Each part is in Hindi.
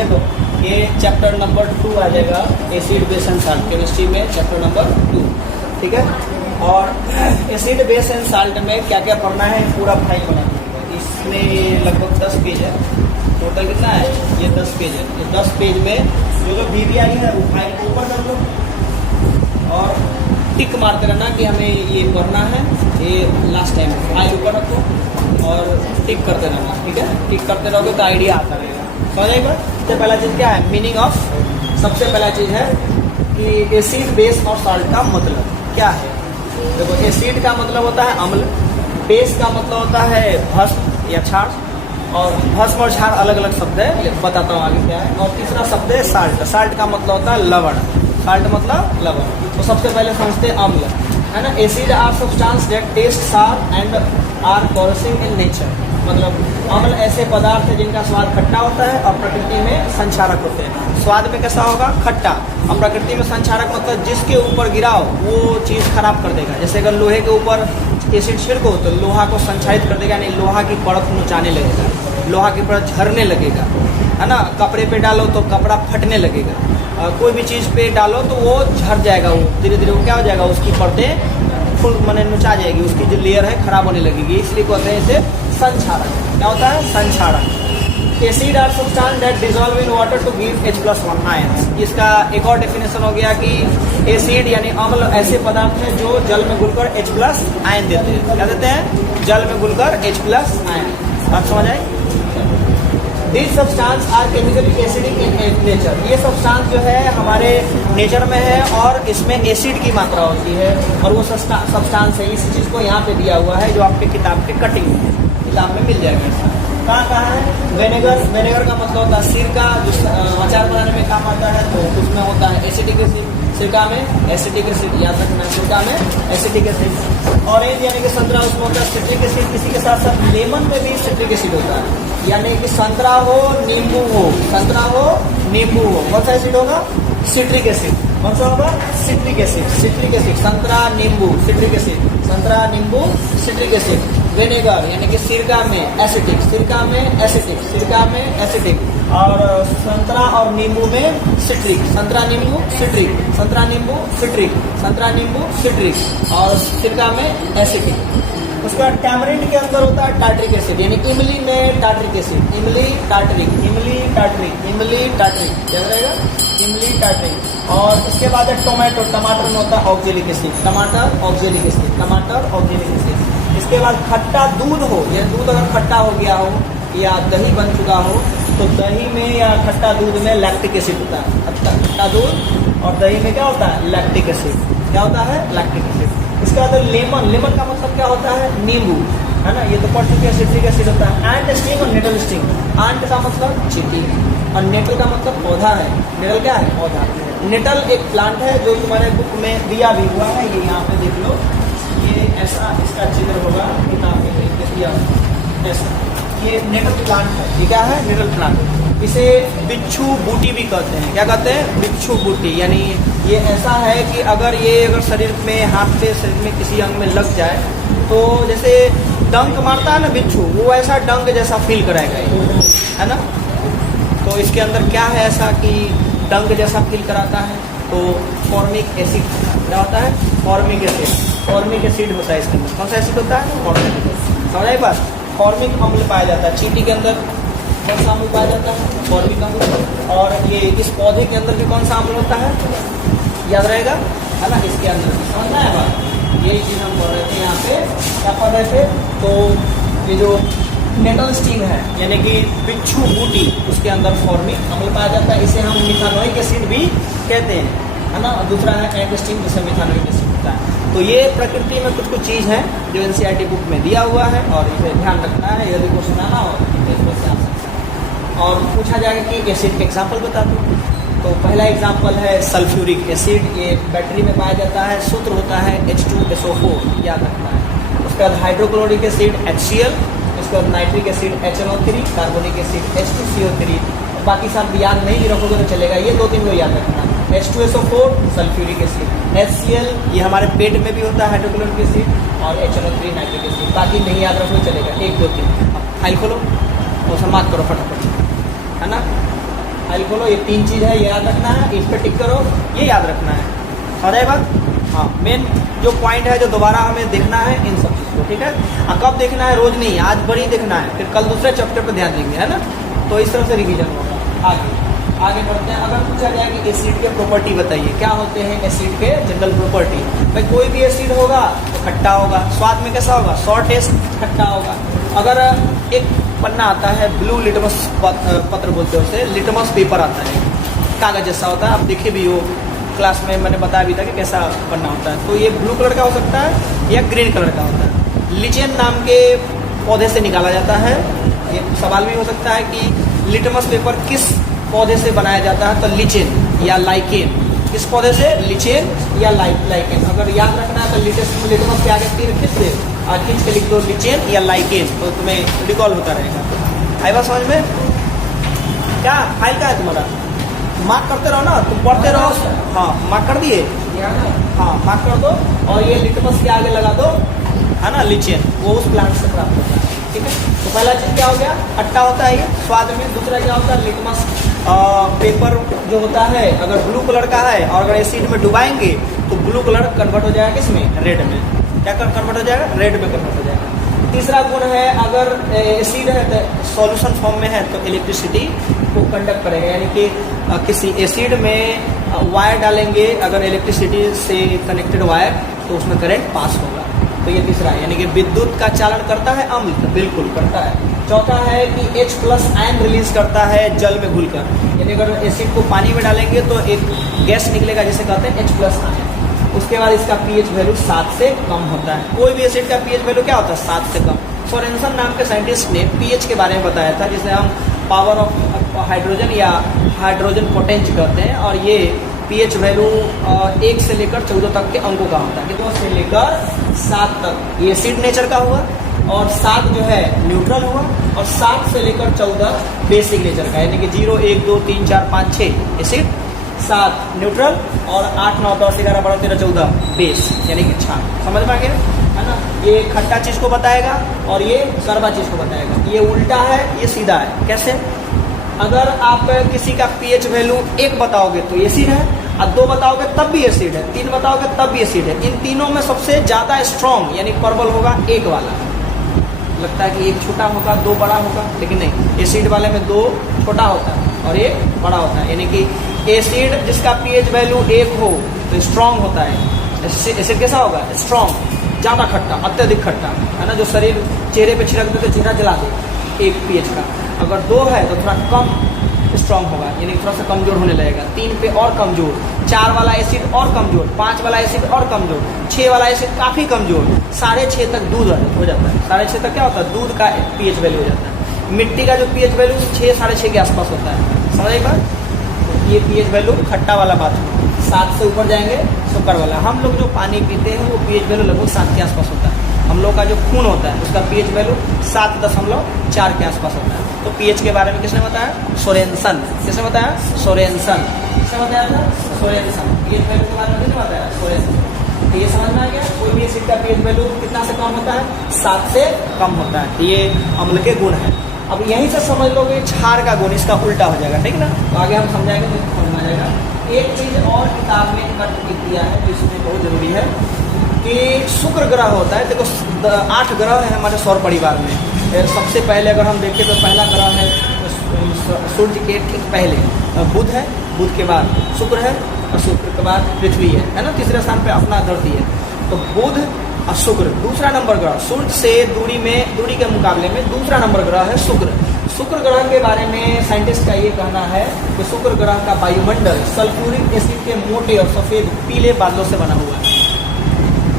देखो ये चैप्टर नंबर 2 आ जाएगा, acid base and salt chemistry में चैप्टर नंबर 2, ठीक है। और एसिड बेस एंड साल्ट में क्या क्या पढ़ना है पूरा फाइल बना दूंगा। इसमें लगभग 10 पेज है, टोटल कितना है ये 10 पेज है। तो 10 पेज में जो BBI है वो फाइल को ऊपर कर लो और टिक मारते रहना कि हमें ये पढ़ना है। ये लास्ट टाइम फाइल ऊपर रखो और टिक करते रहना, ठीक है। टिक करते रहोगे तो आइडिया आता रहेगा, समझेगा। सबसे पहला चीज़ क्या है, मीनिंग ऑफ, सबसे पहला चीज़ है कि एसिड बेस और साल्ट का मतलब क्या है। देखो एसिड का मतलब होता है अम्ल, बेस का मतलब होता है भस्म या क्षार, और भस्म और क्षार अलग अलग शब्द है, बताता हूँ आगे क्या है। और तीसरा शब्द है साल्ट, साल्ट का मतलब होता है लवण, साल्ट मतलब लवण। तो सबसे पहले समझते हैं अम्ल, है ना। Acid are substance that taste sour and are corrosive in nature, मतलब अम्ल ऐसे पदार्थ है जिनका स्वाद खट्टा होता है और प्रकृति में संक्षारक होते हैं। स्वाद में कैसा होगा, खट्टा, और प्रकृति में संक्षारक मतलब जिसके ऊपर गिराओ वो चीज़ खराब कर देगा। जैसे अगर लोहे के ऊपर एसिड छिड़को तो लोहा को संक्षारित कर देगा, यानी लोहा की परत नुचाने लगेगा, लोहा की परत झरने लगेगा, है ना। कपड़े पे डालो तो कपड़ा फटने लगेगा, कोई भी चीज़ पे डालो तो वो झड़ जाएगा, वो धीरे धीरे वो क्या हो जाएगा, उसकी परतें फुल मैंने नुचा जाएगी, उसकी जो लेयर है खराब होने लगेगी, इसलिए कहते हैं इसे संक्षारक। क्या होता है, संक्षारक। Acid are substance that dissolve in water to give H+1 ions. इसका एक और डेफिनेशन हो गया कि एसिड यानी अम्ल ऐसे पदार्थ हैं जो जल में घुलकर H+ आयन देते हैं। क्या देते हैं, जल में घुलकर H+ आयन। बात समझ आई। These substances are chemically acidic in nature। ये सब्सटेंस जो है हमारे नेचर में है और इसमें एसिड की मात्रा होती है, और वो सब्सटेंस है, इस चीज़ को यहाँ पे दिया हुआ है जो आपके किताब के कटिंग है, किताब में मिल जाएगा। ऐसा कहाँ है, विनेगर, विनेगर का मतलब होता है सिरका, जो अचार बनाने में काम आता है, तो उसमें होता है एसिटिक एसिड, सिरका में एसिटिक एसिड, याद रखना, सिरका में एसिटिक एसिड। ऑरेंज यानी कि संतरा, उसमें होता है सिट्रिक एसिड। इसी के साथ साथ लेमन में भी सिट्रिक एसिड होता है, यानी कि संतरा हो नींबू हो, संतरा हो नींबू हो, कौन सा एसिड होगा, सिट्रिक एसिड। कौन सा होगा, सिट्रिक एसिड, सिट्रिक एसिड, संतरा नींबू सिट्रिक एसिड, संतरा नींबू सिट्रिक एसिड। विनेगर यानी कि सिरका में एसिटिक, सिरका में एसिटिक, सिरका में एसिटिक, और संतरा और नींबू में सिट्रिक, संतरा नींबू सिट्रिक, संतरा नींबू सिट्रिक, संतरा नींबू सिट्रिक, और सिरका में एसिटिक। उसके बाद टैमरिंड के अंदर होता है टार्ट्रिक एसिड, यानी इमली में टार्ट्रिक एसिड, इमली टार्ट्रिक, इमली टार्ट्रिक, इमली टार्ट्रिक, याद रहेगा, इमली टार्ट्रिक। और इसके बाद है टोमेटो, टमाटर में होता है ऑक्जेलिक एसिड, टमाटर ऑक्जेलिक एसिड, टमाटर ऑक्जेलिक एसिड। इसके बाद खट्टा दूध हो, या दूध अगर खट्टा हो गया हो या दही बन चुका हो तो दही में या खट्टा दूध में लैक्टिक एसिड होता है। खट्टा दूध और दही में क्या होता है, लैक्टिक एसिड। क्या होता है, लैक्टिक एसिड। इसके बाद लेमन, लेमन का मतलब क्या होता है, नींबू, है ना, ये तो पढ़ चुके हैं, सिट्रिक एसिड होता है। एंट स्टिंग और नेटल स्टिंग, एंट का मतलब चींटी और नेटल का मतलब पौधा है। नेटल क्या है, पौधा। नेटल एक प्लांट है जो तुम्हारे बुक में दिया भी हुआ है, ये यहाँ पे देख लो, ये ऐसा इसका चित्र होगा, किताब में देख के दिया ऐसा, ये नेटल प्लांट है। ये क्या है, नेटल प्लांट। इसे बिच्छू बूटी भी कहते हैं। क्या कहते हैं, बिच्छू बूटी। यानी ये ऐसा है कि अगर शरीर में, हाथ पे, शरीर में किसी अंग में लग जाए तो जैसे डंक मारता है ना बिच्छू, वो ऐसा डंक जैसा फील कराएगा, है ना। तो इसके अंदर क्या है ऐसा कि डंक जैसा फील कराता है, तो फॉर्मिक एसिड। क्या होता है, फॉर्मिक एसिड, फॉर्मिक एसिड होता है इसके अंदर। कौन सा एसिड होता है, फॉर्मिक एसिड। समझ आई बात। फॉर्मिक अम्ल पाया जाता है चींटी के अंदर, कौन सा अम्ल पाया जाता है, फॉर्मिक अम्ल। और ये इस पौधे के अंदर भी कौन सा अम्ल होता है, याद रहेगा, है ना, इसके अंदर। समझना है बात, यही चीज़ हम पढ़ रहे थे यहाँ पे, क्या पढ़ रहे थे। तो ये जो नेटल स्टिंग है यानी कि बिच्छू बूटी, उसके अंदर फॉर्मिक अम्ल पाया जाता है। इसे हम मिथानोइक एसिड भी कहते हैं, है ना। दूसरा है एंट स्टिंग, जिसे मिथानोइक एसिड होता है। तो ये प्रकृति में कुछ कुछ चीज़ है जो NCERT बुक में दिया हुआ है, और इसे ध्यान रखना है, यदि कुछ सुनाना हो तो इसमें से आ सकता है। और पूछा जाएगा कि एसिड के एग्जाम्पल बता दो, तो पहला एग्जाम्पल है सल्फ्यूरिक एसिड। ये बैटरी में पाया जाता है, सूत्र होता है H2SO4, याद रखना है। उसके बाद हाइड्रोक्लोरिक एसिड HCl, उसके बाद nitric acid HNO3, carbonic acid H2CO3। बाकी सब याद नहीं रखोगे तो चलेगा, ये 2-3 को याद रखना। H2SO4 सल्फ्यूरिक एसिड, HCl ये हमारे पेट में भी होता है हाइड्रोक्लोरिक एसिड, और HNO3 नाइट्रिक एसिड। बाकी नहीं याद रखोगे चलेगा, 1, 2, 3। अब फाइल खोलो, वो समाप्त करो फटाफट, है ना। फाइल खोलो, ये 3 चीज़ है, ये याद रखना है, इस पर टिक करो, ये याद रखना है। समझ आए बात? हाँ, मेन जो पॉइंट है जो दोबारा हमें देखना है इन सब चीज़ को, ठीक है। कब देखना है? रोज नहीं, आज भर ही देखना है, फिर कल दूसरे चैप्टर पर ध्यान देंगे, है ना। तो इस तरह से रिवीजन होगा। आगे बढ़ते हैं। अगर पूछा जाए कि एसिड के प्रॉपर्टी बताइए, क्या होते हैं एसिड के जनरल प्रॉपर्टी। भाई कोई भी एसिड होगा तो खट्टा होगा, स्वाद में कैसा होगा? सॉर टेस्ट, खट्टा होगा। अगर एक पन्ना आता है, ब्लू लिटमस पत्र बोलते हैं उसे, लिटमस पेपर आता है, कागज जैसा होता है, आप देखे भी हो, क्लास में मैंने बताया भी था कि कैसा पन्ना होता है। तो ये ब्लू कलर का हो सकता है या ग्रीन कलर का होता है। लिचेन नाम के पौधे से निकाला जाता है। ये सवाल भी हो सकता है कि लिटमस पेपर किस पौधे से बनाया जाता है, तो लिचेन या लाइकेन। किस पौधे से? लिचेन या लाइकेन। अगर याद रखना है तो लिटमस के आगे तीर खींच दे और खींच के लिख दो लिचेन या लाइकेन, तो तुम्हें रिकॉल होता रहेगा। आई बात समझ में? क्या फाइल का है तुम्हारा? मार्क करते रहो ना, तुम पढ़ते रहो। हाँ, मार्क कर दिए? हाँ, मार्क कर दो और ये लिटमस के आगे लगा दो, है ना, लिचेन, वो उस प्लांट से प्राप्त होता है, ठीक है। तो पहला चीज क्या हो गया? खट्टा होता है ये स्वाद में। दूसरा क्या होता है? लिटमस पेपर जो होता है, अगर ब्लू कलर का है और अगर एसिड में डुबाएंगे तो ब्लू कलर कन्वर्ट हो जाएगा किसमें? रेड में। क्या कन्वर्ट हो जाएगा? रेड में कन्वर्ट हो जाएगा। तीसरा गुण है, अगर एसिड है तो सॉल्यूशन फॉर्म में है तो इलेक्ट्रिसिटी को कंडक्ट करेगा, यानी कि किसी एसिड में वायर डालेंगे, अगर इलेक्ट्रिसिटी से कनेक्टेड वायर, तो उसमें करंट पास होगा। तो ये तीसरा है, यानी कि विद्युत का चालन करता है अम्ल, तो बिल्कुल करता है। चौथा है कि H+ आयन रिलीज करता है जल में घुलकर, यानी अगर एसिड को पानी में डालेंगे तो एक गैस निकलेगा जिसे कहते हैं H+ आयन। उसके बाद इसका pH वैल्यू 7 से कम होता है। कोई भी एसिड का pH वैल्यू क्या होता है? 7 से कम। सोरेनसन नाम के साइंटिस्ट ने pH के बारे में बताया था, जिसे हम पावर ऑफ हाइड्रोजन या हाइड्रोजन पोटेंज कहते हैं, और ये pH वैल्यू 1 से लेकर 14 तक के अंकों का होता है, कि 2 से लेकर 7 तक ये एसिड नेचर का हुआ, और 7 जो है न्यूट्रल हुआ, और 7 से लेकर 14 बेसिक नेचर का, यानी कि 0, 1, 2, 3, 4, 5, 6 एसिड, 7 न्यूट्रल, और 8, 9, 10, 11, 12, 13, 14 बेस, यानी कि क्षार। समझ में आ गया, है ना। ये खट्टा चीज को बताएगा और ये कड़वा चीज को बताएगा। ये उल्टा है, ये सीधा है। कैसे? अगर आप किसी का pH वैल्यू 1 बताओगे तो एसिड है, और 2 बताओगे तब भी एसिड है, 3 बताओगे तब भी एसिड है। इन तीनों में सबसे ज्यादा स्ट्रॉन्ग यानी प्रबल होगा 1 वाला। लगता है कि 1 छोटा होगा 2 बड़ा होगा, लेकिन नहीं, एसिड वाले में 2 छोटा होता है और 1 बड़ा होता है। यानी कि एसिड जिसका pH वैल्यू 1 हो तो स्ट्रॉन्ग होता है। एसिड कैसा होगा? स्ट्रॉन्ग, ज्यादा खट्टा, अत्यधिक खट्टा, है ना, जो शरीर चेहरे पे छिड़क दे तो चेहरा जला दे, 1 pH का। अगर 2 है तो थोड़ा कम स्ट्रॉन्ग होगा, यानी थोड़ा सा कमजोर होने लगेगा। 3 पे और कमजोर, 4 वाला एसिड और कमजोर, 5 वाला एसिड और कमजोर, 6 वाला एसिड काफी कमजोर, 6.5 तक दूध हो जाता है। 6.5 तक क्या होता है? दूध का pH वैल्यू हो जाता है। मिट्टी का जो pH वैल्यू 6, 6.5 के आसपास होता है। समझ एक बात? ये pH वैल्यू खट्टा वाला बात है। 7 से ऊपर जाएंगे शुगर वाला। हम लोग जो पानी पीते हैं वो pH वैल्यू लगभग 7 के आसपास होता है। हम लोग का जो खून होता है उसका pH वैल्यू 7.4 के आसपास होता है। तो pH के बारे में किसने बताया? सोरेनसन। किसने बताया? सोरेनसन। किसने बताया था? सोरेनसन। pH वैल्यू के बारे में किसने बताया? सोरेनसन। तो ये समझ में आ गया, कोई भी एसिड का pH वैल्यू कितना से कम होता है? 7 से कम होता है। ये अम्ल के गुण है। अब यहीं से समझ लोगे क्षार का गुण इसका उल्टा हो जाएगा, ठीक ना। तो आगे हम समझाएंगे तो समझ में आ जाएगा। एक चीज और किताब में कट किया है जिसमें बहुत जरूरी है कि शुक्र ग्रह होता है। देखो 8 ग्रह है हमारे सौर परिवार में। सबसे पहले अगर हम देखें तो पहला ग्रह है सूर्य के ठीक पहले बुध है, बुध के बाद शुक्र है, और शुक्र के बाद पृथ्वी है ना। तीसरे स्थान पे अपना धरती है। तो बुध और शुक्र दूसरा नंबर ग्रह, सूर्य से दूरी के मुकाबले में दूसरा नंबर ग्रह है शुक्र। शुक्र ग्रह के बारे में साइंटिस्ट का ये कहना है कि शुक्र ग्रह का वायुमंडल सल्फ्यूरिक एसिड के मोटे और सफेद पीले बादलों से बना हुआ है,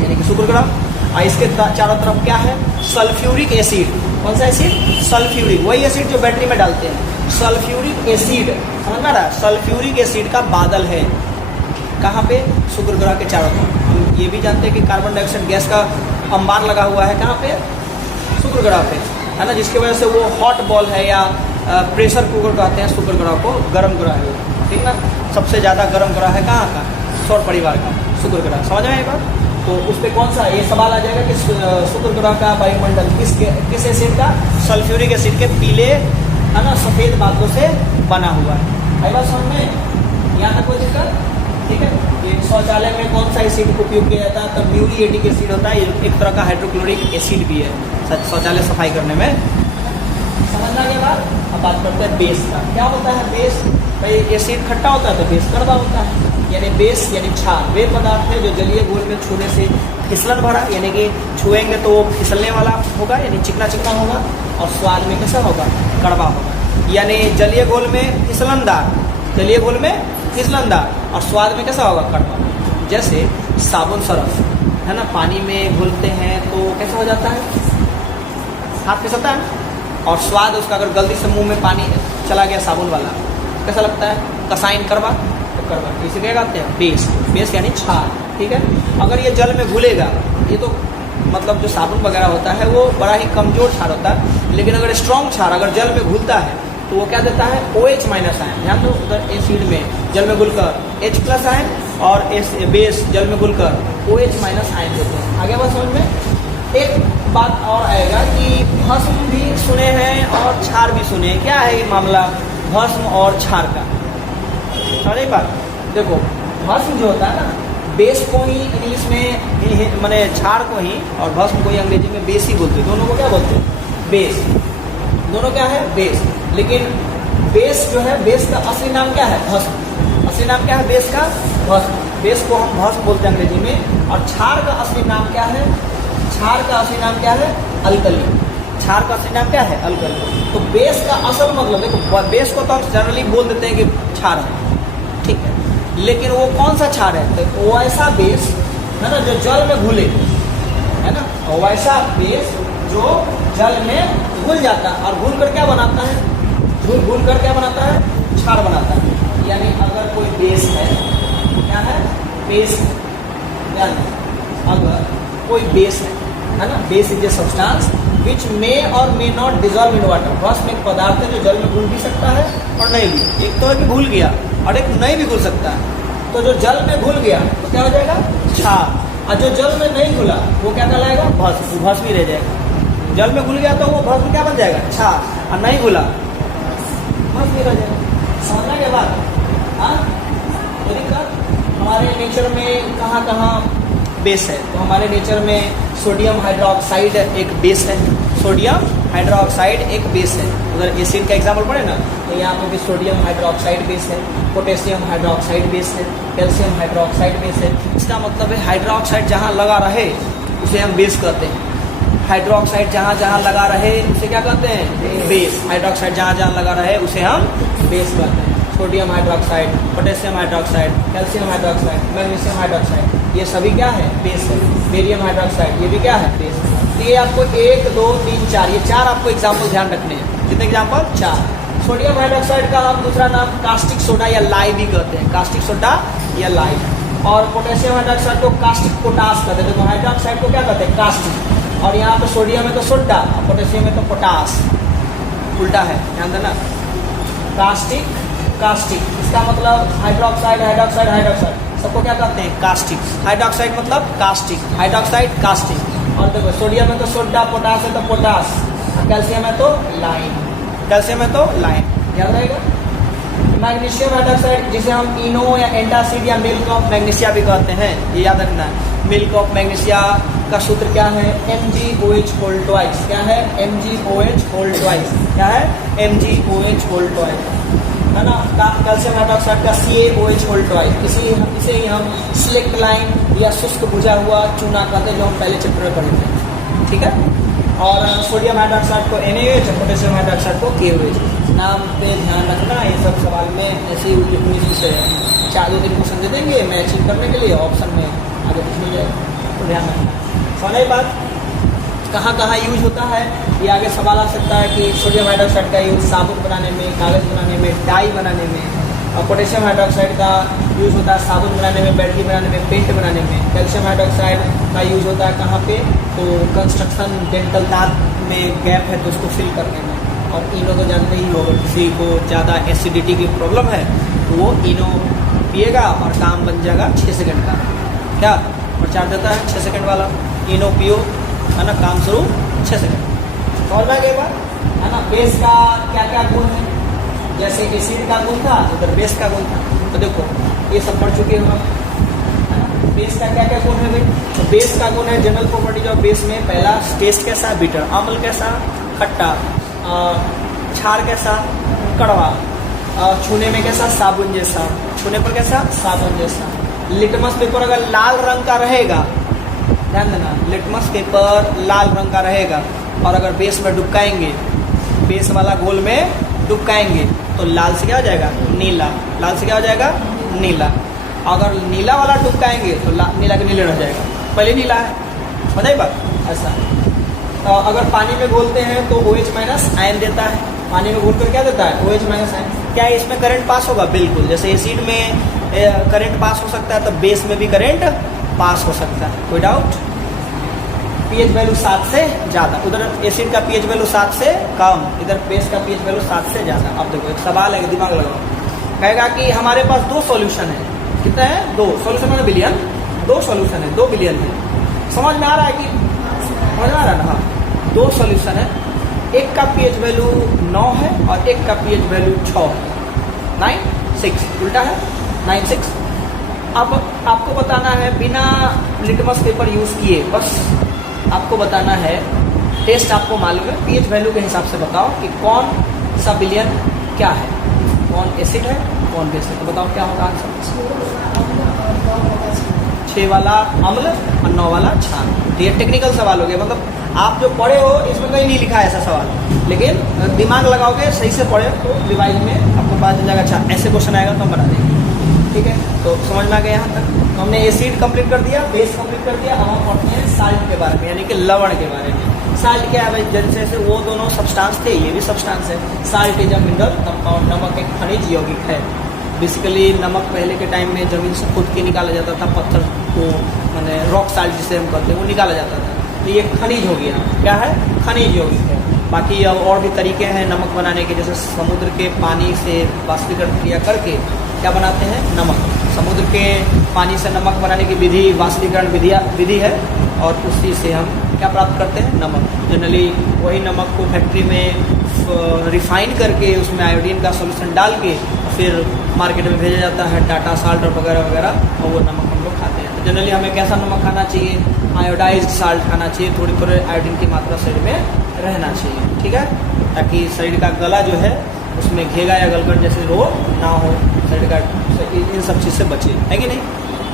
यानी कि शुक्र ग्रह। और इसके चारों तरफ क्या है? Sulphuric acid. कौन सा एसिड? सल्फ्यूरिक, वही एसिड जो बैटरी में डालते हैं। सल्फ्यूरिक एसिड, समझ में आ रहा है? सल्फ्यूरिक एसिड का बादल है कहाँ पे? शुक्र ग्रह के चारों तरफ। हम ये भी जानते हैं कि कार्बन डाइऑक्साइड गैस का अंबार लगा हुआ है कहाँ पे? शुक्र ग्रह पे, है ना, जिसकी वजह से वो हॉट बॉल है या प्रेशर कुकर कहते हैं शुक्र ग्रह को, गर्म ग्रह है, ठीक ना। सबसे ज़्यादा गर्म ग्रह है कहाँ का? सौर परिवार का शुक्र ग्रह। समझ में आए बात? तो उस पर कौन सा ये सवाल आ जाएगा कि शुक्र ग्रह का वायुमंडल किस एसिड का? सल्फ्यूरिक एसिड के पीले, है ना, सफेद बादलों से बना हुआ है। आई बात समझ में? यहाँ तक कोई दिक्कत? ठीक है। ये शौचालय में कौन सा एसिड का उपयोग किया जाता है? तो म्यूरिएटिक एसिड होता है, ये एक तरह का हाइड्रोक्लोरिक एसिड भी है शौचालय सफाई करने में। समझना के बाद अब बात करते हैं बेस का। क्या होता है बेस? भाई एसिड खट्टा होता है तो बेस कड़वा होता है। यानी बेस यानी क्षार वे पदार्थ है जो जलीय घोल में छूने से फिसलन भरा, यानी कि छुएंगे तो वो फिसलने वाला होगा, यानी चिकना चिकना होगा, और स्वाद में कैसा होगा? कड़वा होगा। यानी जलीय घोल में फिसलनदार, जलीय घोल में फिसलनदार, और स्वाद में कैसा होगा? कड़वा। जैसे साबुन सरफ है ना, पानी में घुलते हैं तो कैसा हो जाता है? हाथ फिसलता है, और स्वाद उसका अगर गलती से मुंह में पानी चला गया साबुन वाला, कैसा लगता है? कसाइन करवा, तो करवा। इसे क्या कहते हैं? बेस। बेस यानी क्षार। ठीक है। अगर ये जल में घुलेगा, ये तो मतलब जो साबुन वगैरह होता है वो बड़ा ही कमजोर क्षार होता है, लेकिन अगर स्ट्रॉन्ग क्षार अगर जल में घुलता है तो वो क्या देता है? OH minus ion. ध्यान दो, उधर एसिड में जल में घुलकर H प्लस आयन, और बेस जल में घुलकर OH माइनस आयन देते हैं। आगे बात समझ में? एक बात और आएगा कि भस्म भी सुने हैं और क्षार भी सुने हैं। क्या है ये मामला भस्म और क्षार का? समझे बात? देखो, भस्म जो होता है ना, बेस को ही इंग्लिश में माने क्षार को ही, और भस्म को ही अंग्रेजी में बेस ही बोलते हैं। दोनों को क्या बोलते हैं? बेस। दोनों क्या है? बेस। लेकिन बेस जो है, बेस का असली नाम क्या है? भस्म। असली नाम क्या है बेस का? भस्म। बेस को हम भस्म बोलते हैं अंग्रेजी में। और क्षार का असली नाम क्या है? क्षार का असली नाम क्या है? अल्कली। क्षार का असली नाम क्या है? अल्कली। तो बेस का असल मतलब, देखो बेस को तो हम जनरली बोल देते हैं कि क्षार है, ठीक है, लेकिन वो कौन सा क्षार है? तो वो ऐसा बेस है ना जो जल में घुले, है ना, वो ऐसा बेस जो जल में घुल जाता है, और घुल कर क्या बनाता है? घुल कर क्या बनाता है? क्षार बनाता है। यानी अगर कोई बेस है, क्या है? बेस। अगर कोई बेस है ना, base is a substance which may और may not dissolve in water. भस्म एक पदार्थ है जो जल में घुल भी सकता है और नहीं भी। एक तो है कि घुल गया, और एक नहीं भी घुल सकता है। तो जो जल में घुल गया तो क्या हो जाएगा? क्षार। और जो जल में नहीं घुला वो क्या कहलाएगा? भस्म। भस्म ही रह जाएगा। जल में घुल गया तो वो भस्म क्या बन जाएगा? क्षार। और नहीं घुला भस्म ही रह जाएगा। समझना के बाद हाँ, तो दिक्कत हमारे नेचर में कहाँ कहाँ बेस है? तो हमारे नेचर में सोडियम हाइड्रोक्साइड एक बेस है। सोडियम हाइड्रोक्साइड एक बेस है। उधर एसिड का एग्जाम्पल पढ़े ना, तो यहाँ पे भी सोडियम हाइड्रोक्साइड बेस है, पोटेशियम हाइड्रोक्साइड बेस है, कैल्शियम हाइड्रोक्साइड बेस है। इसका मतलब है हाइड्रोक्साइड जहाँ लगा रहे उसे हम बेस कहते हैं। हाइड्रोक्साइड जहाँ जहाँ लगा रहे उसे क्या कहते हैं? बेस। हाइड्रोक्साइड जहाँ जहाँ लगा रहे उसे हम बेस कहते हैं। Sodium hydroxide, potassium hydroxide, calcium hydroxide, magnesium hydroxide, ये सभी क्या है? बेस है। बेरियम हाइड्रोक्साइड, ये भी क्या है? बेस है। तो ये आपको 1, 2, 3, 4, ये 4 आपको एग्जाम्पल ध्यान रखने हैं। कितने एग्जाम्पल? 4। सोडियम हाइड्रोक्साइड का हम दूसरा नाम कास्टिक सोडा या लाई भी कहते हैं। कास्टिक सोडा या लाई। और पोटेशियम हाइड्रोक्साइड को कास्टिक पोटास कहते हैं। तो हाइड्रोक्साइड को क्या कहते हैं? कास्टिक। और यहाँ पे सोडियम है तो सोडा, पोटेशियम है तो पोटास, उल्टा है, ध्यान देना। कास्टिक, कास्टिक, इसका मतलब हाइड्रोक्साइड, हाइड्रोक्साइड, हाइड्रोक्साइड, सबको क्या कहते हैं? कास्टिक। हाइड्रोक्साइड मतलब कास्टिक, हाइड्रोक्साइड कास्टिक। और देखो सोडियम है तो सोडा, पोटास है तो पोटास, कैल्शियम है तो लाइम, कैल्शियम है तो लाइम, याद रहेगा। मैग्नीशियम हाइड्रोक्साइड जिसे हम इनो या एंटासिड या मिल्क ऑफ मैग्नीशिया भी कहते हैं, ये याद रखना है। मिल्क ऑफ मैग्नीशिया का सूत्र क्या है? MgOH whole twice. क्या है? MgOH whole twice. क्या है? MgOH होल ट्वाइस, है ना। कैल्शियम हाइड्रोक्साइड का CaOH होल ट्वाइस। इसे ही हम सिलेक्ट लाइन या शुष्क बुझा हुआ चूना कहते हैं, जो हम पहले चैप्टर में पढ़े थे, ठीक है। और सोडियम हाइड्रोक्साइड को NaOH, पोटेशियम हाइड्रोक्साइड को KOH। नाम पे ध्यान रखना, ये सब सवाल में ऐसे ही उल्टी विषय है। 4-2-3 क्वेश्चन दे देंगे मैचिंग करने के लिए, ऑप्शन में आगे कुछ मिल जाएगा, तो ध्यान रखना। समझ बात? कहाँ कहाँ यूज होता है ये आगे सवाल आ सकता है कि सोडियम हाइड्रोक्साइड का यूज साबुन बनाने में, कागज़ बनाने में, डाई बनाने में। और पोटेशियम हाइड्रोक्साइड का यूज होता है साबुन बनाने में, बैटरी बनाने में, पेंट बनाने में। कैल्शियम हाइड्रोक्साइड का यूज होता है कहाँ पे? तो कंस्ट्रक्शन, डेंटल दांत में गैप है तो उसको फिल करने में। और इनो तो जानते ही होगा, किसी को ज़्यादा एसिडिटी की प्रॉब्लम है तो वो इनो पिएगा और काम बन जाएगा 6 सेकंड का। क्या प्रचार देता है? 6 सेकंड वाला इनो पियो, है ना, काम शुरू 6 सेकंड। और मैं एक बार, है ना, बेस का क्या क्या गुण है जैसे एसिड का गुण था उधर बेस का गुण था। तो देखो ये सब पढ़ चुके हो हम। बेस का क्या क्या गुण है भाई? तो बेस का गुण है जनरल प्रॉपर्टीज ऑफ बेस में पहला टेस्ट कैसा, बिटर, अम्ल कैसा, खट्टा, क्षार कैसा, कड़वा, छूने में कैसा, साबुन जैसा, छूने पर कैसा, साबुन जैसा। लिटमस पेपर अगर लाल रंग का रहेगा, ध्यान देना, लिटमस पेपर लाल रंग का रहेगा और अगर बेस में डुबकाएंगे, बेस वाला घोल में डुबकाएंगे तो लाल से क्या हो जाएगा, नीला। लाल से क्या हो जाएगा, नीला। अगर नीला वाला डुबकाएंगे तो नीला के नीले रह जाएगा, पहले नीला है, बताइए बात ऐसा। तो अगर पानी में घोलते हैं तो OH माइनस आयन देता है, पानी में घोल कर क्या देता है, OH माइनस आयन। क्या इसमें करंट पास होगा? बिल्कुल। जैसे एसिड में करंट पास हो सकता है तो बेस में भी करंट पास हो सकता है, कोई डाउट? pH वैल्यू 7 से ज़्यादा, उधर एसिड का pH वैल्यू 7 से कम, इधर बेस का pH वैल्यू 7 से ज़्यादा। अब देखो एक सवाल है, दिमाग लगाओ। कहेगा कि हमारे पास 2 सॉल्यूशन है, कितना है, 2 सॉल्यूशन में बिलियन, 2 सॉल्यूशन है, 2 बिलियन है। समझ में आ रहा है कि समझ में आ रहा है ना? हाँ, 2 सॉल्यूशन है, एक का pH वैल्यू 9 है और एक का pH वैल्यू 6 है, 9 6, उल्टा है 9 6। अब आपको बताना है बिना लिटमस पेपर यूज़ किए, बस आपको बताना है, टेस्ट आपको मालूम है, pH वैल्यू के हिसाब से बताओ कि कौन सा बिलियन क्या है, कौन एसिड है कौन बेस है। तो बताओ क्या होगा आंसर? 6 वाला अम्ल और 9 वाला क्षार। ये टेक्निकल सवाल हो गया, मतलब आप जो पढ़े हो इसमें कहीं नहीं लिखा है ऐसा सवाल, लेकिन दिमाग लगाओगे, सही से पढ़े तो रिवाइज में आपको पता चल जाएगा। अच्छा ऐसे क्वेश्चन आएगा तो हम बना देंगे, ठीक है। तो समझ में आ गया यहाँ तक। तो हमने एसिड कंप्लीट कर दिया, बेस कंप्लीट कर दिया। अब हम पढ़ते हैं साल्ट के बारे में, यानी कि लवण के बारे में। साल्ट क्या है भाई? जैसे वो दोनों सब्सटेंस थे, ये भी सब्सटेंस है। Salt is a mineral compound, नमक एक खनिज यौगिक है। बेसिकली नमक पहले के टाइम में जमीन से खुद के निकाला जाता था, पत्थर को, मैंने रॉक साल्ट जिसे हम कहते हैं, वो निकाला जाता था। तो ये खनिज हो गया, क्या है, खनिज यौगिक है। बाकी अब और भी तरीके हैं नमक बनाने के, जैसे समुद्र के पानी से वाष्पीकरण क्रिया करके क्या बनाते हैं, नमक। समुद्र के पानी से नमक बनाने की विधि वाष्पीकरण विधि है और उसी से हम क्या प्राप्त करते हैं, नमक। जनरली वही नमक को फैक्ट्री में रिफाइन करके उसमें आयोडीन का सॉल्यूशन डाल के फिर मार्केट में भेजा जाता है, टाटा साल्ट और वगैरह वगैरह, और वो नमक हम लोग खाते हैं। तो जनरली हमें कैसा नमक खाना चाहिए, आयोडाइज्ड साल्ट खाना चाहिए, थोड़ी थोड़ी आयोडीन की मात्रा शरीर में रहना चाहिए, ठीक है, ताकि शरीर का गला जो है उसमें घेगा या गलगट जैसे रोग ना हो, शरीर का इन सब चीज़ से बचे, है कि नहीं।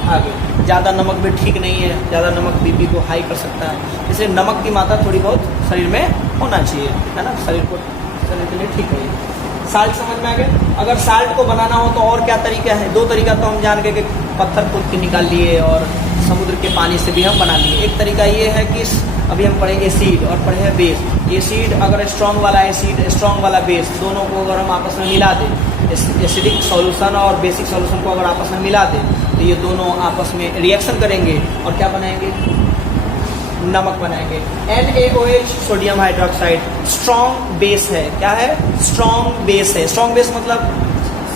आगे ज़्यादा नमक भी ठीक नहीं है, ज़्यादा नमक बीपी को हाई कर सकता है, इसलिए नमक की मात्रा थोड़ी बहुत शरीर में होना चाहिए, है ना, शरीर के लिए ठीक है। साल्ट समझ में आ गया। अगर साल्ट को बनाना हो तो और क्या तरीका है? 2 तरीका तो हम जान गए कि पत्थर खुद के निकाल लिए और समुद्र के पानी से भी हम बना लिए। एक तरीका ये है कि अभी हम पढ़े एसिड और पढ़े हैं बेस। एसिड अगर स्ट्रॉन्ग वाला एसिड, स्ट्रॉन्ग वाला बेस, दोनों को अगर हम आपस में मिला दें, एसिडिक सॉल्यूशन और बेसिक सॉल्यूशन को अगर आपस में मिला दें तो ये दोनों आपस में रिएक्शन करेंगे और क्या बनाएंगे, नमक बनाएंगे। NaOH sodium hydroxide strong base है, क्या है, स्ट्रॉन्ग बेस है। स्ट्रॉन्ग बेस मतलब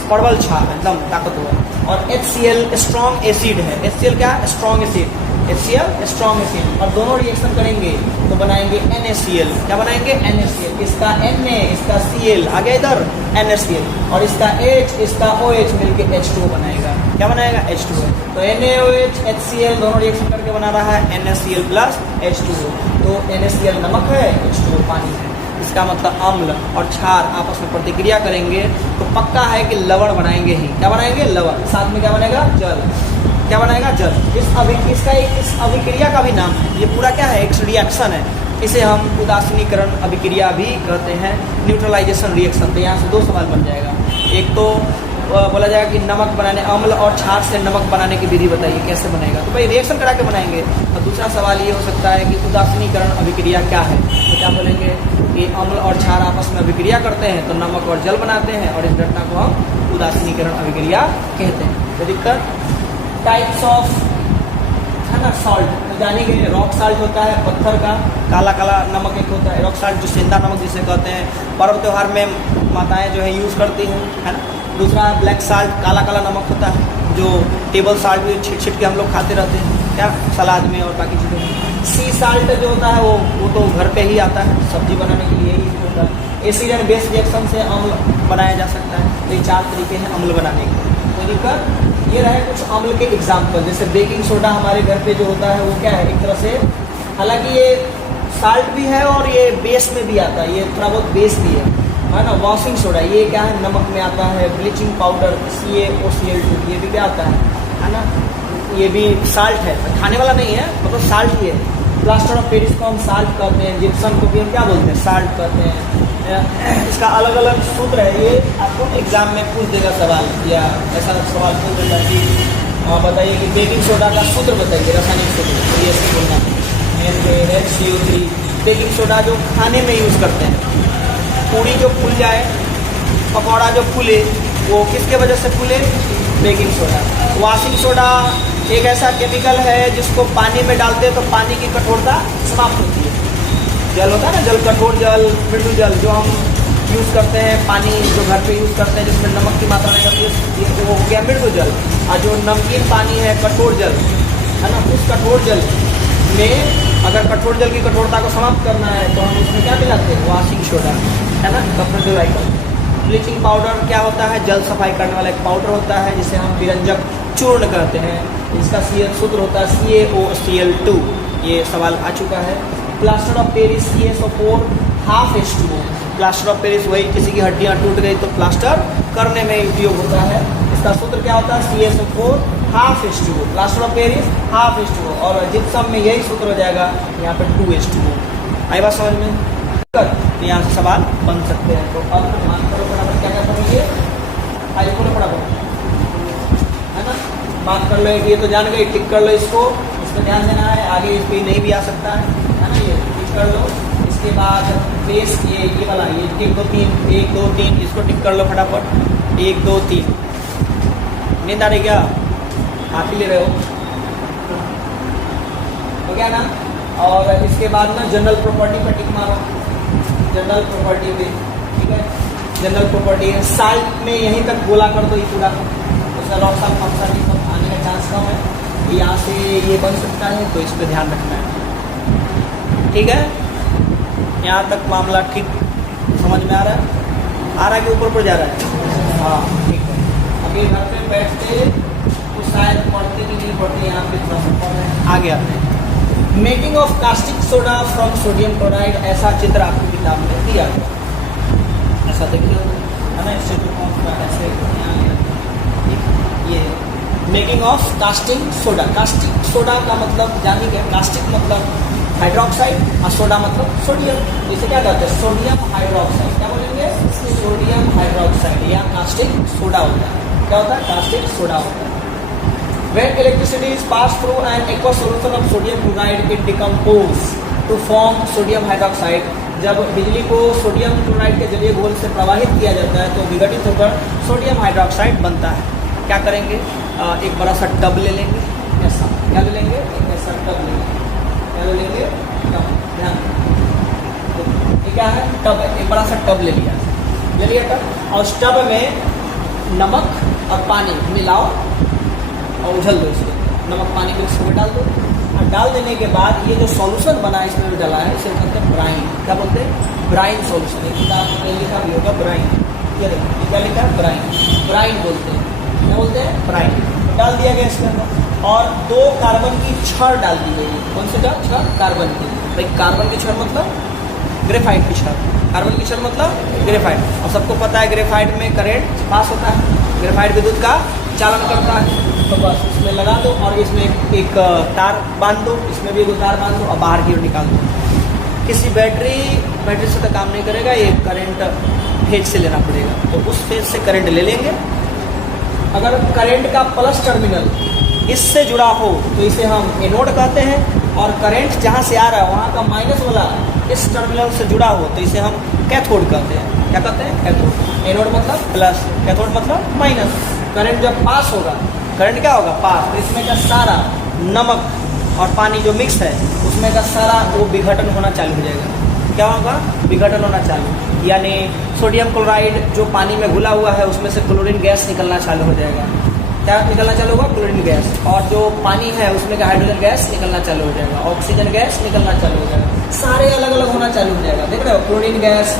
प्रबल क्षार, एकदम ताकतवर। और HCl स्ट्रॉन्ग एसिड है। HCl क्या है, strong acid. HCl strong acid, और दोनों रिएक्शन करेंगे तो बनाएंगे NaCl। क्या बनाएंगे, NaCl। इसका Na, इसका Cl आ गया इधर, NaCl, और इसका H, इसका OH मिलके H2O बनाएगा। क्या बनाएगा, H2O। तो NaOH HCl दोनों रिएक्शन करके बना रहा है NaCl प्लस H2O। तो NaCl नमक है, H2O पानी है। इसका मतलब अम्ल और क्षार आपस में प्रतिक्रिया करेंगे तो पक्का है कि लवण बनाएंगे ही। क्या बनाएंगे, लवण। साथ में क्या बनेगा, जल। क्या बनाएगा, जल। इस अभिक्रिया का भी नाम है, ये पूरा क्या है, एक रिएक्शन है। इसे हम उदासीनीकरण अभिक्रिया भी कहते हैं, न्यूट्रलाइजेशन रिएक्शन। तो यहाँ से 2 सवाल बन जाएगा। एक तो बोला जाएगा कि नमक बनाने, अम्ल और क्षार से नमक बनाने की विधि बताइए कैसे बनेगा, तो भाई रिएक्शन करा के बनाएंगे। और दूसरा सवाल ये हो सकता है कि उदासीनीकरण अभिक्रिया क्या है, तो क्या बोलेंगे कि अम्ल और क्षार आपस में अभिक्रिया करते हैं तो नमक और जल बनाते हैं, और इस घटना को हम उदासीनीकरण अभिक्रिया कहते हैं। तो दिक्कत टाइप्स ऑफ, है ना, सॉल्ट तो जानेंगे। रॉक साल्ट होता है पत्थर का, काला काला नमक एक होता है रॉक साल्ट, जो सेंधा नमक जिसे कहते हैं, पर्व त्योहार में माताएं जो है यूज़ करती हैं, है ना। दूसरा ब्लैक साल्ट, काला काला नमक होता है, जो टेबल साल्ट भी छिट छिट के हम लोग खाते रहते हैं, क्या, सलाद में और बाकी चीज़ों में। सी साल्ट जो होता है वो तो घर पे ही आता है, सब्जी बनाने के लिए ही होता है। एसिड एंड बेस रिएक्शन से अम्ल बनाया जा सकता है। तो ये 4 तरीके हैं अम्ल बनाने के। तो दिक्कत ये रहे कुछ अम्ल के एग्जाम्पल, जैसे बेकिंग सोडा हमारे घर पे जो होता है वो क्या है, एक तरह से, हालांकि ये साल्ट भी है और ये बेस में भी आता है, ये थोड़ा बहुत बेस भी है ना। वॉशिंग सोडा ये क्या है, नमक में आता है। ब्लीचिंग पाउडर CaOCl2 ये भी क्या आता है ना, ये भी साल्ट है, खाने वाला नहीं है, मतलब साल्ट ही है। प्लास्टर ऑफ पेरिस को हम साल्ट कहते हैं, जिप्सम को भी हम क्या बोलते हैं, साल्ट कहते हैं। इसका अलग अलग सूत्र है, ये आपको एग्जाम में पूछ देगा सवाल, या ऐसा सवाल पूछ देगा कि बताइए कि बेकिंग सोडा का सूत्र बताइए, रासायनिक सूत्र। तो ये ऐसे बोलना NaCO3। बेकिंग सोडा जो खाने में यूज़ करते हैं, पूरी जो फूल जाए, पकौड़ा जो फूले, वो किसके वजह से फूले, बेकिंग सोडा। वॉशिंग सोडा एक ऐसा केमिकल है जिसको पानी में डालते हैं तो पानी की कठोरता समाप्त होती है। जल होता है ना, जल, कठोर जल, मृदु जल, जो हम यूज़ करते हैं, पानी जो घर पे यूज़ करते हैं जिसमें नमक की मात्रा नहीं रहती है, वो हो गया मृदु जल। और जो नमकीन पानी है, कठोर जल है ना, उस कठोर जल में अगर कठोर जल की कठोरता को समाप्त करना है तो हम उसमें क्या मिलाते हैं, वॉशिंग सोडा है ना, कपड़े धुलाई करते हैं। ब्लीचिंग पाउडर क्या होता है, जल सफाई करने वाला एक पाउडर होता है जिसे हम विरंजक चूर्ण कहते हैं। इसका सूत्र होता है CaOCl2। ये सवाल आ चुका है। Plaster of Paris CaSO4 ½ plaster of Paris वही किसी की हड्डियाँ टूट गई तो प्लास्टर करने में उपयोग होता है। इसका सूत्र क्या होता है, CaSO4 ½ प्लास्टर ऑफ पेरिस ½ और जिप्सम में यही सूत्र हो जाएगा, यहाँ पे 2:2। आई बात समझ में? तो यहाँ से सवाल बन सकते हैं। तो अब मान करो फटाफट क्या क्या करोगे, आइए बोलो फटाफट, है ना, बात कर लो। ये तो जान गए, टिक कर लो इसको, इसमें ध्यान देना है, आगे इस पर नहीं भी आ सकता है ना, ये टिक कर लो। इसके बाद बेस ये वाला, ये 1 2 3 1 2 3 इसको टिक कर लो फटाफट, 1 2 3। नींद आ रही क्या, आप ही ले रहे हो तो क्या ना। और इसके बाद ना जनरल प्रॉपर्टी पर टिक मारो, जनरल प्रॉपर्टी पे, ठीक है। जनरल प्रॉपर्टी है, साल्ट में यहीं तक गोला कर दो ये पूरा, उसका लॉक्साल फंक्शन ये सब आने का चांस कम है। यहाँ से ये बन सकता है, तो इस पर ध्यान रखना है, ठीक है। यहाँ तक मामला ठीक समझ में आ रहा है, आ रहा है कि ऊपर जा रहा है? हाँ ठीक है। अभी घर पे बैठते तो शायद पढ़ते कि नहीं पढ़ते, यहाँ पे थोड़ा सा पढ़ रहे हैं, आगे आते हैं। Making of caustic soda from sodium chloride, ऐसा चित्र आपकी किताब में दिया गया, ऐसा देखिए है ना, ऐसे ये making of caustic soda. Caustic soda का मतलब जानिए, कास्टिक मतलब हाइड्रोक्साइड और सोडा मतलब सोडियम। इसे क्या कहते हैं, सोडियम हाइड्रोक्साइड। क्या बोलेंगे, सोडियम हाइड्रोक्साइड या कास्टिक सोडा होता है। क्या होता है, कास्टिक सोडा होता है। When electricity is passed through an aqueous solution of sodium chloride, it decomposes to form sodium hydroxide। जब बिजली को सोडियम क्लोराइड के जलीय घोल से प्रवाहित किया जाता है तो विघटित होकर सोडियम हाइड्रोक्साइड बनता है। क्या करेंगे, एक बड़ा सा टब ले लेंगे, ऐसा क्या ले लेंगे, एक ऐसा टब लेंगे, क्या ले लेंगे, टब। ध्यान, ये क्या है, टब है, एक बड़ा सा टब ले लिया टब, और उस टब में नमक और पानी मिलाओ और उछल दो इसको, नमक पानी को इसमें डाल दो। और डाल देने के बाद ये जो सॉल्यूशन बना है इसमें डाला है, इसे कहते हैं ब्राइन। क्या बोलते हैं, ब्राइन सॉल्यूशन। एक किताब में लिखा भी होगा ब्राइन, ये देखिए क्या लिखा है, ब्राइन। ब्राइन बोलते हैं, क्या बोलते हैं, ब्राइन। डाल दिया गया इसके अंदर और 2 कार्बन की छड़ डाल दी गई। कौन सी छड़, कार्बन की। भाई कार्बन की छड़ मतलब ग्रेफाइट की छड़, कार्बन की छड़ मतलब ग्रेफाइट। और सबको पता है ग्रेफाइट में करंट पास होता है, ग्रेफाइट विद्युत का चालन करता है। तो बस इसमें लगा दो और इसमें एक तार बांध दो, इसमें भी एक तार बांध दो और बाहर की ओर निकाल दो। किसी बैटरी से तो काम नहीं करेगा, ये करंट फेज से लेना पड़ेगा, तो उस फेज से करंट ले लेंगे। अगर करंट का प्लस टर्मिनल इससे जुड़ा हो तो इसे हम एनोड कहते हैं, और करंट जहाँ से आ रहा है वहाँ का माइनस वाला इस टर्मिनल से जुड़ा हो तो इसे हम कैथोड कहते हैं। क्या कहते हैं, कैथोड। एनोड मतलब प्लस, कैथोड मतलब माइनस। करंट जब पास होगा, करंट क्या होगा, पास, तो इसमें का सारा नमक और पानी जो मिक्स है उसमें का सारा वो विघटन होना चालू हो जाएगा। क्या होगा, विघटन होना चालू, यानी सोडियम क्लोराइड जो पानी में घुला हुआ है उसमें से क्लोरीन गैस निकलना चालू हो जाएगा। क्या निकलना चालू होगा, क्लोरीन गैस। और जो पानी है उसमें का हाइड्रोजन गैस निकलना चालू हो जाएगा, ऑक्सीजन गैस निकलना चालू हो जाएगा, सारे अलग अलग होना चालू हो जाएगा। देख रहे हो, क्लोरीन गैस,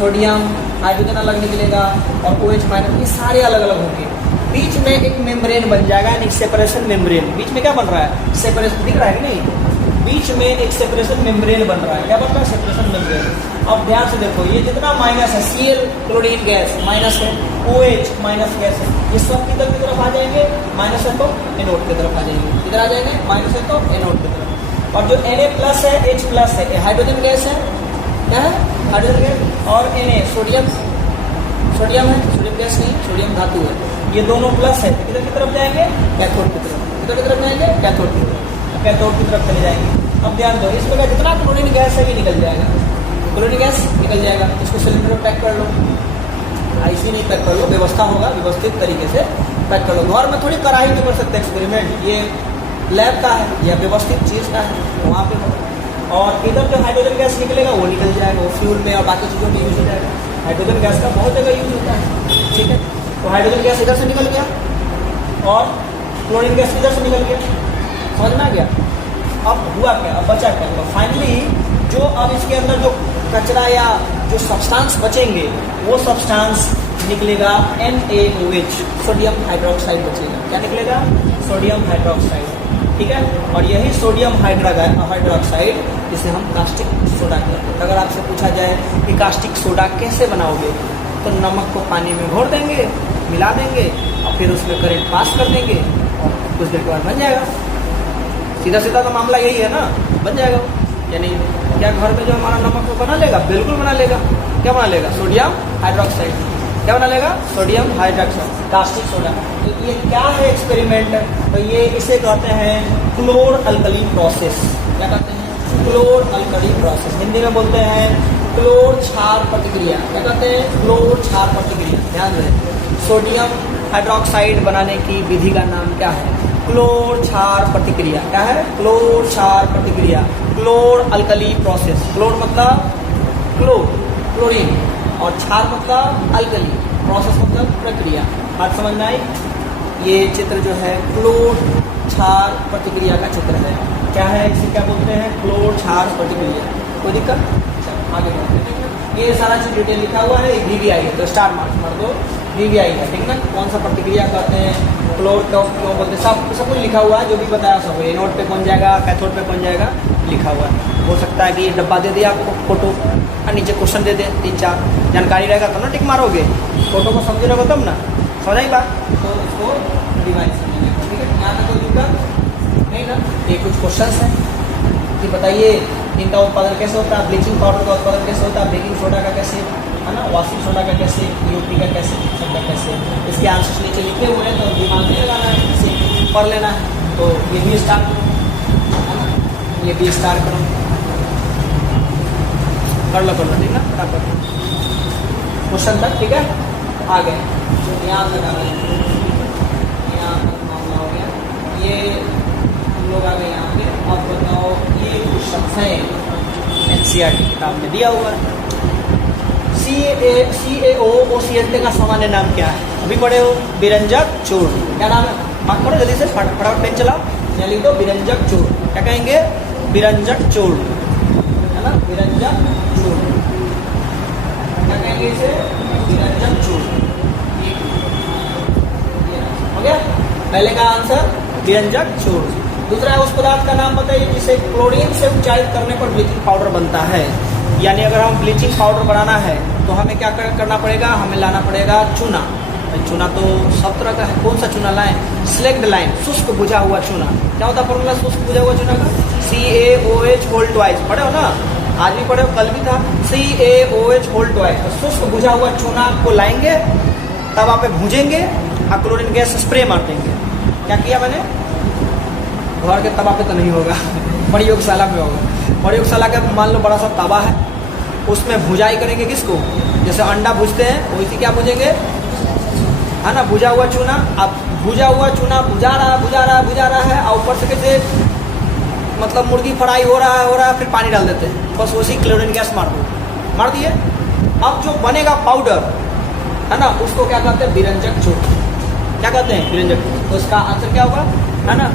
सोडियम हाइड्रोजन अलग निकलेगा और OH माइनस, ये सारे अलग अलग होंगे। बीच में एक मेम्ब्रेन बन जाएगा, यानी सेपरेशन मेम्ब्रेन। बीच में क्या बन रहा है? सेपरेशन दिख रहा है कि नहीं? बीच में एक सेपरेशन मेम्ब्रेन बन रहा है। क्या बन रहा है? Separation membrane. अब ध्यान से देखो, ये जितना माइनस है, Cl क्लोरीन गैस माइनस है, OH माइनस गैस है, ये सब किधर की तरफ आ जाएंगे? माइनस है तो एनोड की तरफ आ जाएंगे। किधर आ जाएंगे? माइनस है तो एनोड की तरफ। और जो Na प्लस है, H प्लस है, ये हाइड्रोजन गैस है। क्या है? Hydrogen gas. और Na सोडियम, सोडियम है, सोडियम गैस नहीं, सोडियम धातु है। ये दोनों प्लस है, तो किधर की तरफ जाएंगे? कैथोड की तरफ। किधर की तरफ जाएंगे? कैथोड की तरफ। कैथोड की तरफ चले जाएंगे। अब ध्यान दो, इस प्रकार जितना क्लोरीन गैस है ये निकल जाएगा, क्लोरीन गैस निकल जाएगा। इसको सिलेंडर में पैक कर लो, ऐसे नहीं पैक कर लो, व्यवस्था होगा, व्यवस्थित तरीके से पैक कर लो। घर में थोड़ी कराही में कर सकते एक्सपेरिमेंट, ये लैब का है या व्यवस्थित चीज़ का है, वहाँ पे हो। और इधर जो हाइड्रोजन गैस निकलेगा वो निकल जाएगा, वो फ्यूल में और बाकी चीज़ों में यूज हो जाएगा। हाइड्रोजन गैस का बहुत जगह यूज होता है, ठीक है। तो हाइड्रोजन गैस इधर से निकल गया और क्लोरीन गैस इधर से निकल गया, समझ में आ गया। अब हुआ क्या? अब बचा क्या? तो फाइनली जो अब इसके अंदर जो कचरा या जो सब्सटेंस बचेंगे वो सब्सटेंस निकलेगा NaOH, सोडियम हाइड्रोक्साइड बचेगा। क्या निकलेगा? सोडियम हाइड्रोक्साइड, ठीक है। और यही सोडियम हाइड्रोक्साइड जिसे हम कास्टिक सोडा कहते हैं। अगर आपसे पूछा जाए कि कास्टिक सोडा कैसे बनाओगे, तो नमक को पानी में घोर देंगे, मिला देंगे और फिर उसमें करंट पास कर देंगे और कुछ देर के बाद बन जाएगा। सीधा सीधा तो मामला यही है ना, बन जाएगा। यानी क्या घर में जो हमारा नमक को बना लेगा? बिल्कुल बना लेगा। क्या बना लेगा? Sodium hydroxide. क्या बना लेगा? Sodium hydroxide, caustic soda. तो ये क्या है एक्सपेरिमेंट? तो ये इसे कहते हैं क्लोर अल्कली प्रोसेस। क्या कहते हैं? क्लोर अल्कली प्रोसेस। हिंदी में बोलते हैं क्लोर क्षार प्रतिक्रिया। क्या कहते हैं? क्लोर क्षार प्रतिक्रिया। ध्यान दें, सोडियम हाइड्रोक्साइड बनाने की विधि का नाम क्या है? क्लोर क्षार प्रतिक्रिया। क्या है? क्लोर क्षार प्रतिक्रिया, क्लोर अल्कली प्रोसेस। क्लोर मतलब क्लोर, क्लोरीन, और क्षार मतलब अल्कली, प्रोसेस मतलब प्रक्रिया। बात समझ में आई? ये चित्र जो है क्लोर क्षार प्रतिक्रिया का चित्र है। क्या है? इसे क्या बोलते हैं? क्लोर क्षार प्रतिक्रिया। कोई दिक्कत? चलो आगे बढ़ते हैं। ये सारा चीज डिटेल लिखा हुआ है, VVI है तो स्टार मार्क मार दो, VVI है, ठीक ना। कौन सा प्रतिक्रिया करते हैं, क्लोर क्यों बोलते हैं, सब कुछ लिखा हुआ है, जो भी बताया सब है। एनोड पे कौन जाएगा, कैथोड पे कौन जाएगा, लिखा हुआ है। हो सकता है कि ये डब्बा दे दिया आपको फोटो और नीचे क्वेश्चन दे दे 3-4, जानकारी रहेगा तब ना टिक मारोगे, फोटो को समझ रहोगे तब ना, समझ आई बात। तो इसको डिवाइस समझिए, ठीक है। यहाँ तक कोई दिक्कत नहीं ना। ये कुछ क्वेश्चन है कि बताइए इनका उत्पादन कैसे होता है, ब्लीचिंग पाउडर का उत्पादन कैसे होता है, बेकिंग सोडा का कैसे, है ना, वॉशिंग सोडा का कैसे, यूपी का कैसे, सबका कैसे। इसके आंसर्स नीचे लिखे हुए हैं, तो दिमाग में लगाना है, इसे पढ़ लेना है। तो ये भी स्टार्ट करो, है ना, ये भी स्टार्ट करो, कर लो ठीक ना, फटाफट क्वेश्चन तक, ठीक है। आ गए यहाँ तक आ गए, यहाँ तक मामला हो गया। ये हम लोग आ गए यहाँ पे। अब बताओ ये क्वेश्चन है NCERT किताब में दिया हुआ है। CaOCl का सामान्य नाम क्या है? अभी पढ़े हो, विरंजक चूर्ण। क्या नाम है? मार्क करो जल्दी से, फटाफट पेन चलाओ, यहाँ लिख दो विरंजक चूर्ण। क्या कहेंगे? विरंजक चूर्ण, है ना, विरंजक चूर्ण। क्या कहेंगे इसे? विरंजक चूर्ण। हो गया पहले का आंसर, विरंजक चूर्ण। दूसरा है उस पदार्थ का नाम बताइए जिसे क्लोरीन से उपचारित करने पर ब्लीचिंग पाउडर बनता है। यानी अगर हम ब्लीचिंग पाउडर बनाना है तो हमें क्या करना पड़ेगा? हमें लाना पड़ेगा चूना। चूना तो सब तरह का है, कौन सा चूना लाएं? स्लेक्ड लाइन, शुष्क बुझा हुआ चूना। क्या होता है फॉर्मूला शुष्क बुझा हुआ चूना का? CaOH whole twice. पढ़े हो ना, आज भी पढ़े हो, कल भी था। CaOH whole twice. तो शुष्क बुझा हुआ चूना को लाएंगे, तवा पे भूजेंगे और क्लोरीन गैस स्प्रे मार देंगे। क्या किया मैंने? घर के तवा पे तो नहीं होगा, प्रयोगशाला में होगा। प्रयोगशाला का मान लो बड़ा सा तवा है, उसमें भुजाई करेंगे किसको? जैसे अंडा भूजते हैं वैसे क्या भूजेंगे, है ना, भुजा हुआ चूना। अब भुजा हुआ चूना भुजा रहा है और ऊपर से कैसे, मतलब मुर्गी फ्राई हो रहा है, फिर पानी डाल देते हैं, बस उसी क्लोरीन गैस मार दिए। अब जो बनेगा पाउडर, है ना, उसको क्या कहते हैं? विरंजक चूर्ण। क्या कहते हैं? विरंजक। तो इसका आंसर क्या होगा, है ना,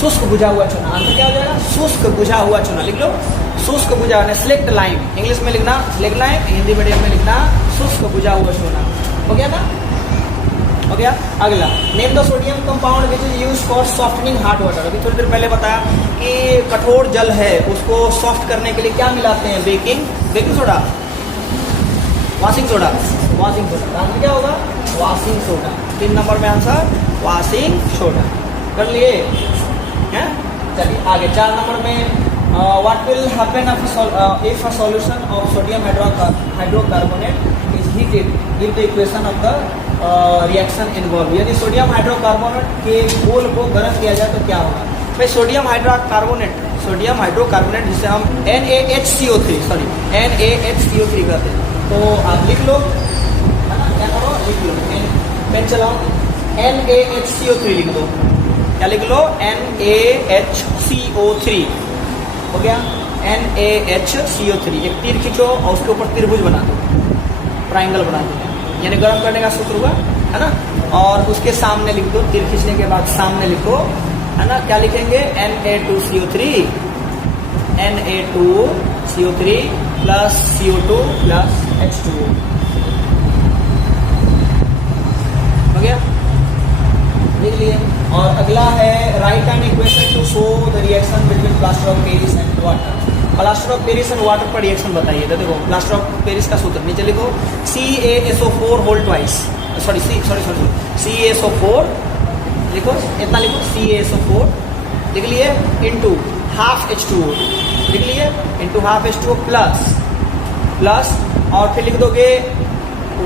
शुष्क बुझा हुआ चूना, आंसर क्या हो जाएगा? शुष्क बुझा हुआ चूना। लिख लो शुष्क बुझा, सिलेक्ट लाइम, इंग्लिश में लिखना सिलेक्ट लाइम, हिंदी मीडियम में लिखना शुष्क बुझा हुआ चूना। हो गया ना? हो गया। अगला, name the sodium compound which is use for softening hot water. अभी थोड़ी देर पहले बताया कि कठोर जल है उसको सॉफ्ट करने के लिए क्या मिलाते हैं? Baking soda, washing soda, washing soda. Answer क्या होगा? Washing soda. 3 नंबर में आंसर वॉशिंग सोडा। कर लिए हैं? चलिए आगे 4 नंबर में what will happen if a solution of sodium hydrocarbonate is heated, give the equation of the reaction involve. यदि सोडियम हाइड्रोकार्बोनेट के घोल को गर्म किया जाए तो क्या होगा? भाई सोडियम हाइड्रोकार्बोनेट जिसे हम NaHCO3 कहते हैं, तो आप लिख लो, है ना? क्या करो? लिख लो, पेन चलाओ, NaHCO3 लिख दो। क्या लिख लो? NaHCO3। हो गया? NaHCO3। एक तीर खींचो और उसके ऊपर त्रिभुज बना दो, ट्राइंगल बना दो, यानी गर्म करने का सूत्र हुआ, है ना? और उसके सामने लिख दो, तीर खींचने के बाद सामने लिखो, है ना? क्या लिखेंगे? Na2CO3 plus CO2 plus H2O। हो गया? लिख लिए। और अगला है right an equation two show the reaction between plaster of Paris and water. Plaster of Paris and water पर रिएक्शन बताइए। तो देखो प्लास्टर ऑफ पेरिस का सूत्र नीचे लिखो, CaSO4 whole twice, sorry CaSO4 लिखो, इतना लिखो, CaSO4 लिख लिए, इंटू हाफ H2O लिख लिए, इंटू हाफ H2O प्लस और फिर लिख दोगे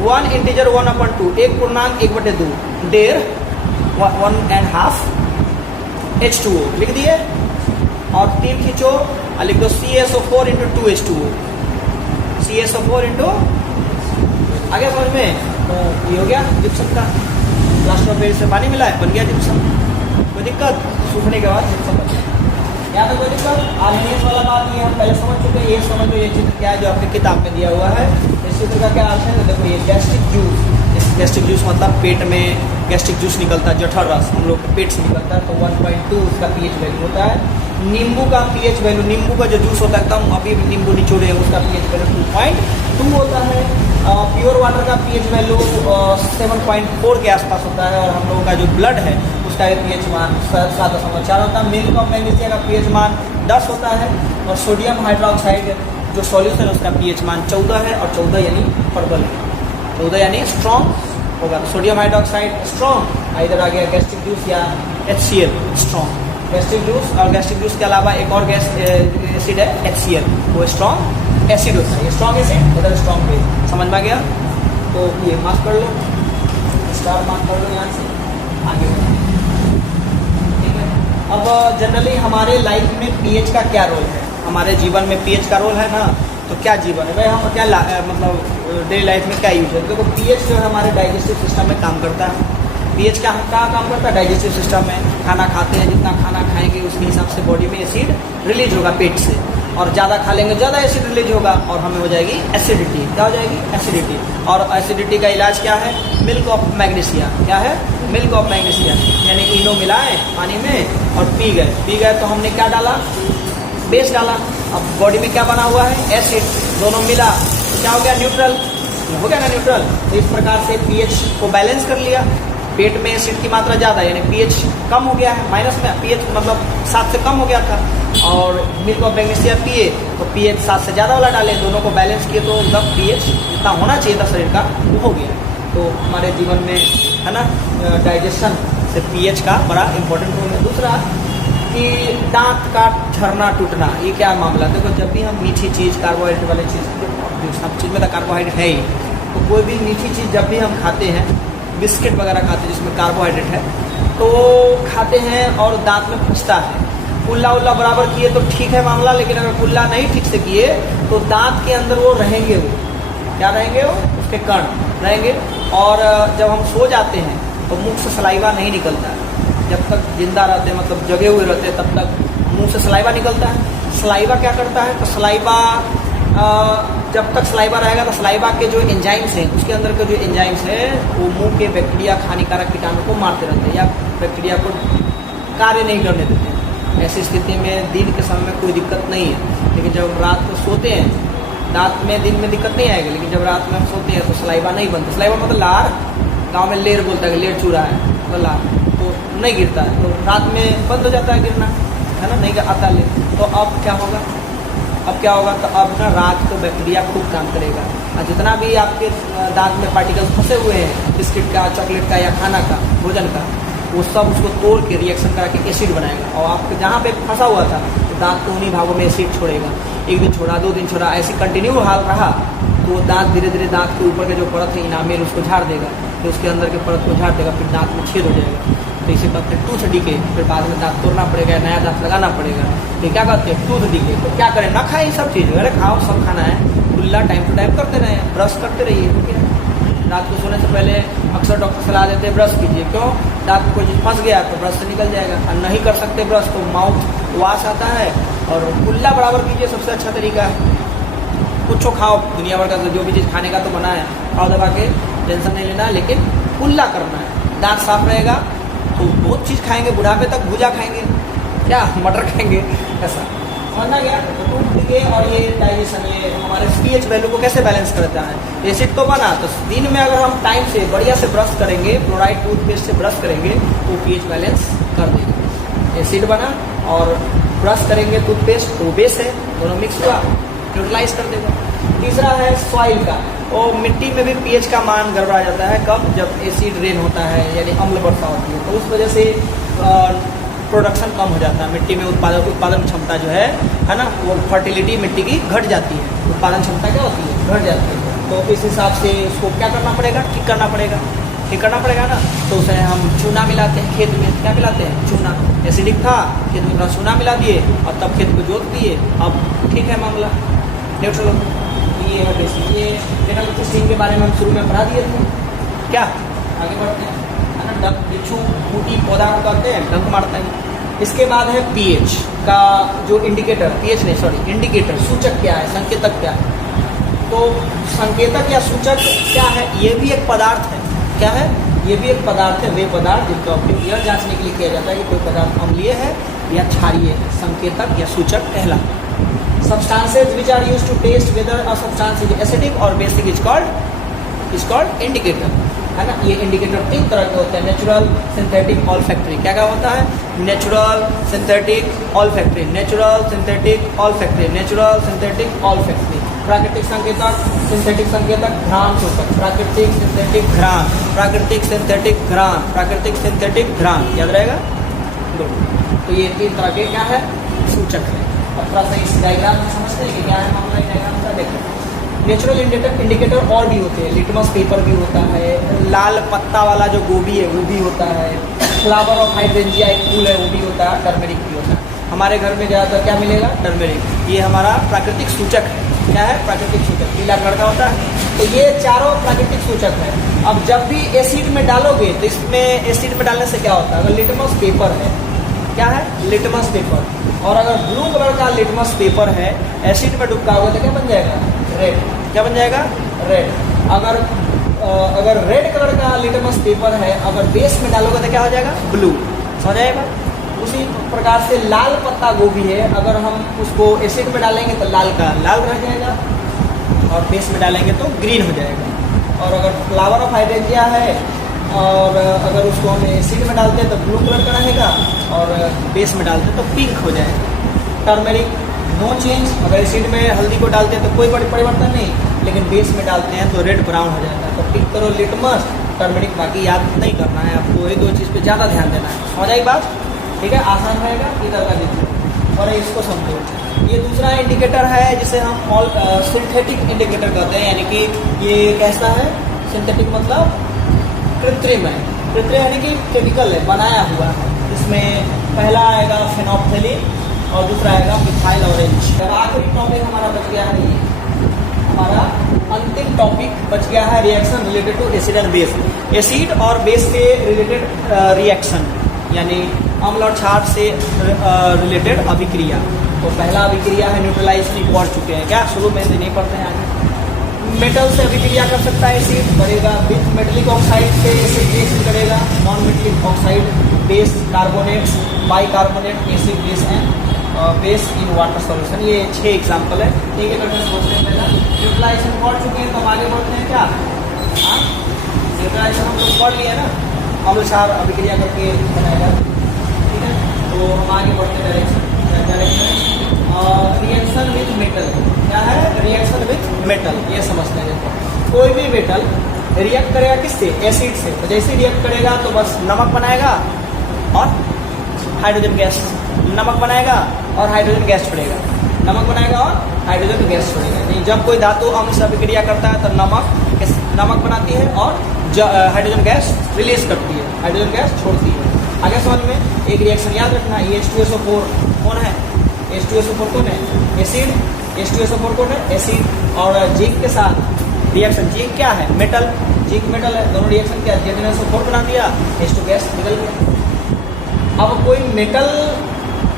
1 इंटीजर 1/2, 1 पूर्णांक 1/2, 1.5 H2O लिख दिए। और तीर खींचो और लिख दो CaSO4 into 2H2O, CaSO4 into, आगे समझ में? तो ये हो गया जिप्सम का, प्लास्टर ऑफ पेरिस से पानी मिला है, बन गया जिप्सम। कोई दिक्कत? सूखने के बाद जिप्सम बन गया। यहाँ पे कोई दिक्कत? आर्गेनिक्स वाला बात ये हम पहले समझ चुके हैं। ये समझ लो ये चित्र क्या है जो आपकी किताब में दिया हुआ है। इस चित्र का क्या अर्थ है? देखो ये गैस्ट्रिक जूस, गैस्ट्रिक जूस मतलब पेट में गैस्ट्रिक जूस निकलता है, जठर रस हम लोग के पेट से निकलता है, तो 1.2 उसका पीएच वैल्यू होता है। नींबू का पीएच वैल्यू, नींबू का जो जूस होता है एकदम अभी भी नींबू निचोड़े हैं, उसका पीएच वैल्यू 2.2 होता है। प्योर वाटर का पीएच वैल्यू 7.4 के आसपास होता है। और हम लोगों का जो ब्लड है उसका पीएच मान 7.4 होता है। मिल्क ऑफ मैग्नीशिया का पीएच मान 10 होता है। और सोडियम हाइड्रोक्साइड जो सॉल्यूशन है उसका पीएच मान 14 है, और 14 यानी पर्पल है, 14 यानी स्ट्रॉन्ग होगा। सोडियम हाइड्रोक्साइड स्ट्रॉन्ग, इधर आ गया गैस्ट्रिक जूस या HCl स्ट्रॉन्ग। गैस्ट्रिक जूस और गैस्ट्रिक जूस के अलावा एक और गैस एसिड है HCl, वो स्ट्रॉन्ग एसिड होता है। ये स्ट्रॉन्ग एसिड, उधर स्ट्रॉन्ग बेस। समझ में आ गया? तो ये मार्क कर लो, स्टार मार्क कर लो यहाँ से आगे। ठीक है। अब जनरली हमारे लाइफ में पीएच का क्या रोल है? हमारे जीवन में पीएच का रोल है ना, तो क्या जीवन है भाई, हम क्या मतलब डेली लाइफ में क्या यूज है? देखो पीएच जो है हमारे डाइजेस्टिव सिस्टम में काम करता है। पीएच क्या काम करता है? डाइजेस्टिव सिस्टम में। खाना खाते हैं, जितना खाना खाएंगे उसके हिसाब से बॉडी में एसिड रिलीज होगा पेट से, और ज़्यादा खा लेंगे ज़्यादा एसिड रिलीज होगा और हमें हो जाएगी एसिडिटी। क्या हो जाएगी? एसिडिटी। और एसिडिटी का इलाज क्या है? Milk of magnesia. क्या है? मिल्क ऑफ मैग्नीशिया, यानी इनो मिलाए पानी में और पी गए तो हमने क्या डाला? बेस डाला। अब बॉडी में क्या बना हुआ है? एसिड। दोनों मिला तो क्या हो गया? न्यूट्रल। हो गया ना न्यूट्रल। तो इस प्रकार से पीएच को बैलेंस कर लिया। पेट में एसिड की मात्रा ज़्यादा यानी पीएच कम हो गया है, माइनस में पीएच मतलब 7 से कम हो गया था। और मिल्क ऑफ मैग्नीशिया पिए तो पीएच 7 से ज़्यादा वाला डाले, दोनों को बैलेंस किए तो एकदम पीएच जितना होना चाहिए था शरीर का वो हो गया। तो हमारे जीवन में है ना डाइजेशन से पीएच का बड़ा इंपॉर्टेंट रोल है। दूसरा कि दांत का झरना टूटना, ये क्या मामला? देखो जब भी हम मीठी चीज़, कार्बोहाइड्रेट वाली चीज़, सब चीज़ में तो कार्बोहाइड्रेट है ही, तो कोई भी मीठी चीज़ जब भी हम खाते हैं, बिस्किट वगैरह खाते हैं जिसमें कार्बोहाइड्रेट है, तो खाते हैं और दांत में फंसता है। कुल्ला उल्ला बराबर किए तो ठीक है मामला, लेकिन अगर कुल्ला नहीं ठीक से किए तो दांत के अंदर वो रहेंगे, वो क्या रहेंगे? वो उसके कण रहेंगे। और जब हम सो जाते हैं तो मुंह से सलाइवा नहीं निकलता है। जब तक जिंदा रहते हैं मतलब जगे हुए रहते हैं तब तक मुंह से सलाइवा निकलता है। सलाइवा क्या करता है? तो सलाइवा जब तक सलाइवा रहेगा तो सलाइवा के जो एंजाइम्स हैं, उसके अंदर के जो एंजाइम्स हैं वो मुंह के बैक्टीरिया, हानिकारक कीटाणु को मारते रहते हैं या बैक्टीरिया को कार्य नहीं करने देते हैं। ऐसी स्थिति में दिन के समय में कोई दिक्कत नहीं है, लेकिन जब रात को सोते हैं, दांत में दिन में दिक्कत नहीं आएगी, लेकिन जब रात में हम सोते हैं तो सलाइवा नहीं बनता। सलाइवा मतलब लार, गांव में लेर बोलता है, लेर चूरा है मतलब लार, तो नहीं गिरता है, तो रात में बंद हो जाता है गिरना, है ना, नहीं आता ले। तो अब क्या होगा, तो अब ना रात को बैक्टीरिया खूब काम करेगा, और जितना भी आपके दांत में पार्टिकल्स फंसे हुए हैं बिस्किट का, चॉकलेट का या खाना का, भोजन का, वो सब उसको तोड़ के रिएक्शन करा के एसिड बनाएगा, और आपके जहाँ पे फंसा हुआ था तो दांत को उन्हीं भागों में एसिड छोड़ेगा। एक दिन छोड़ा, 2 दिन छोड़ा, ऐसी कंटिन्यू हाल रहा तो दांत धीरे धीरे दांत के ऊपर के जो परत है इनामेल उसको झाड़ देगा, फिर उसके अंदर के परत को झाड़ देगा, फिर दांत में छेद हो जाएगा। तो इसी पर फिर टूथ डीके, फिर बाद में दांत तोड़ना पड़ेगा, नया दांत लगाना पड़ेगा। तो क्या कहते हैं, टूथ डीके। तो क्या करें, ना खाएं सब चीज़, अरे खाओ, सब खाना है, खुला टाइम टू टाइम करते रहे, ब्रश करते रहिए, ठीक है। रात को सोने से पहले अक्सर डॉक्टर सलाह देते हैं ब्रश कीजिए, क्यों, दांत में कोई चीज़ फंस गया तो ब्रश से निकल जाएगा, और नहीं कर सकते ब्रश तो माउथ वाश आता है, और कुल्ला बराबर कीजिए, सबसे अच्छा तरीका है। कुछ खाओ, दुनिया भर का जो भी चीज़ खाने का तो बना है, खाओ दबा के, टेंशन नहीं लेना है, लेकिन कुल्ला करना है, दांत साफ रहेगा तो बहुत चीज़ खाएंगे, बुढ़ापे तक भुजा खाएंगे, क्या मटर खाएंगे, ऐसा समझना गया। तो टूथ डीके और ये डाइजेशन, ये हमारे pH वैल्यू को कैसे बैलेंस करता है। एसिड तो बना, तो दिन में अगर हम टाइम से बढ़िया से ब्रश करेंगे, फ्लोराइड टूथपेस्ट से ब्रश करेंगे तो pH बैलेंस कर देगा। एसिड बना और ब्रश करेंगे टूथपेस्ट तो बेस है, दोनों मिक्स हुआ, न्यूट्रलाइज कर देगा। तीसरा है सॉइल का, और मिट्टी में भी pH का मान गड़बड़ा जाता है, कब, जब एसिड रेन होता है, यानी अम्ल वर्षा होती है, तो उस वजह से प्रोडक्शन कम हो जाता है, मिट्टी में उत्पादन क्षमता जो है ना, वो फर्टिलिटी मिट्टी की घट जाती है, उत्पादन क्षमता क्या होती है, घट जाती है। तो इस हिसाब से उसको क्या करना पड़ेगा, ठीक करना पड़ेगा ना। तो उसे हम चूना मिलाते हैं खेत में, क्या मिलाते हैं, चूना। एसिडिक था, खेत में थोड़ा चूना मिला दिए और तब खेत को जोत दिए, अब ठीक है मामला, न्यूट्रल। ये है बेसिक, ये डेटा सिस्टम के बारे में हम शुरू में पढ़ा दिए थे, क्या आगे बढ़ते हैं, है ना। डंक, बिच्छू, बूटी, पौधा करते हैं, डंक मारते हैं। इसके बाद है pH का जो इंडिकेटर, pH नहीं सॉरी, इंडिकेटर, सूचक क्या है, संकेतक क्या है। तो संकेतक या सूचक क्या है, ये भी एक पदार्थ है, क्या है, ये भी एक पदार्थ है, वे पदार्थ जिनका उपयोग यह जांचने के लिए किया जाता है कि कोई पदार्थ अम्लीय है या क्षारीय है, संकेतक या सूचक कहलाता है। Substances which are used to test whether a substance is acidic or basic is called indicator, है ना। ये इंडिकेटर 3 तरह के होते हैं, नेचुरल, सिंथेटिक, ऑल्फैक्टरी। क्या क्या होता है, natural, synthetic, olfactory, natural, synthetic, olfactory, natural, synthetic, olfactory. प्राकृतिक संकेतक, सिंथेटिक संकेतक, घ्राण सूचक, प्राकृतिक, सिंथेटिक, घ्राण, प्राकृतिक, सिंथेटिक, घ्राण, प्राकृतिक, सिंथेटिक, घ्राण, याद रहेगा। तो ये 3 तरह के क्या है, सूचक है। अब थोड़ा सा इस डायग्राम में समझते हैं कि क्या है मामला, डायग्राम का देखो। नेचुरल इंडिकेटर और भी होते हैं, लिटमस पेपर भी होता है, लाल पत्ता वाला जो गोभी है वो भी होता है, फ्लावर ऑफ हाइड्रेंजिया एक फूल है वो भी होता है, टर्मेरिक भी होता है। हमारे घर में ज़्यादातर क्या मिलेगा, टर्मेरिक। ये हमारा प्राकृतिक सूचक है, क्या है, प्राकृतिक सूचक, पीला कलर का होता है। तो ये चारों प्राकृतिक सूचक है। अब जब भी एसिड में डालोगे तो इसमें एसिड में डालने से क्या होता है, अगर लिटमस पेपर है, क्या है, लिटमस पेपर, और अगर ब्लू कलर का लिटमस पेपर है, एसिड में डुबकाओगे तो क्या बन जाएगा, रेड। क्या बन जाएगा, रेड। अगर रेड कलर का लिटमस पेपर है, अगर बेस में डालोगे तो क्या हो जाएगा, ब्लू। समझ आएगा। उसी प्रकार से लाल पत्ता गोभी है, अगर हम उसको एसिड में डालेंगे तो लाल का लाल रह जाएगा, और बेस में डालेंगे तो ग्रीन हो जाएगा। और अगर फ्लावर ऑफ हाइड्रेंजिया है और अगर उसको हम एसिड में डालते हैं तो ब्लू कलर का रहेगा, और बेस में डालते हैं तो पिंक हो जाएगा। टर्मेरिक नो चेंज, अगर एसिड में हल्दी को डालते हैं तो कोई बड़ी परिवर्तन नहीं, लेकिन बेस में डालते हैं तो रेड ब्राउन हो जाता है। तो पिक करो लिटमस, टर्मेरिक, बाकी याद नहीं करना है आपको, ये 2 चीज़ पे ज़्यादा ध्यान देना है। समझ आई बात, ठीक है, आसान रहेगा, इधर का देखिए और इसको समझो। ये दूसरा इंडिकेटर है जिसे हम सिंथेटिक इंडिकेटर कहते हैं, यानी कि ये कैसा है, सिंथेटिक मतलब कृत्रिम है, कृत्रिम यानी कि केमिकल है, बनाया हुआ है। इसमें पहला आएगा फेनोल्फथालीन और दूसरा आएगा मिथाइल ऑरेंज। आखिरी टॉपिक हमारा बच गया है, हमारा अंतिम टॉपिक बच गया है reaction related to acid and base. Acid और बेस से रिलेटेड रिएक्शन, यानी अम्ल और क्षार से रिलेटेड अभिक्रिया। तो पहला अभिक्रिया है न्यूट्रलाइज की, पढ़ चुके हैं क्या, शुरू में से नहीं पढ़ते हैं आगे। मेटल से अभिक्रिया कर सकता है एसिड, करेगा विथ मेटलिक ऑक्साइड से एसिड रिएक्शन करेगा, non metallic oxide base carbonate, bicarbonate acid base and base in water solution. ये 6 एग्जाम्पल है। ठीक है बेटा, सोचते हैं पहला न्यूट्रलाइजेशन पढ़ चुके हैं तो हम आगे बढ़ते हैं क्या। न्यूट्रलाइजेशन हम लोग पढ़ लिए ना, अम्ल क्षार अभिक्रिया करके बनाएगा। ठीक है, तो हम आगे बढ़ते हैं डायरेक्शन रिएक्शन विथ मेटल। क्या है रिएक्शन विथ मेटल, ये समझते हैं। कोई भी मेटल रिएक्ट करेगा किससे, एसिड से। तो जैसे रिएक्ट करेगा तो बस नमक बनाएगा और हाइड्रोजन गैस, नमक बनाएगा और हाइड्रोजन गैस छोड़ेगा, नमक बनाएगा और हाइड्रोजन गैस छोड़ेगा। नहीं, जब कोई धातु अम्ल से अभिक्रिया करता है तो नमक बनाती है और हाइड्रोजन गैस रिलीज करती है, हाइड्रोजन गैस छोड़ती है। आगे समझ में एक रिएक्शन याद रखना, ये H2SO4 कौन है, H2SO4 कौन है, एसिड। H2SO4 कौन है, एसिड। और जिंक के साथ रिएक्शन, जिंक क्या है, मेटल, जिंक मेटल है, दोनों रिएक्शन क्या, ZnSO4 बना दिया, H2 गैस निकल गया। अब कोई मेटल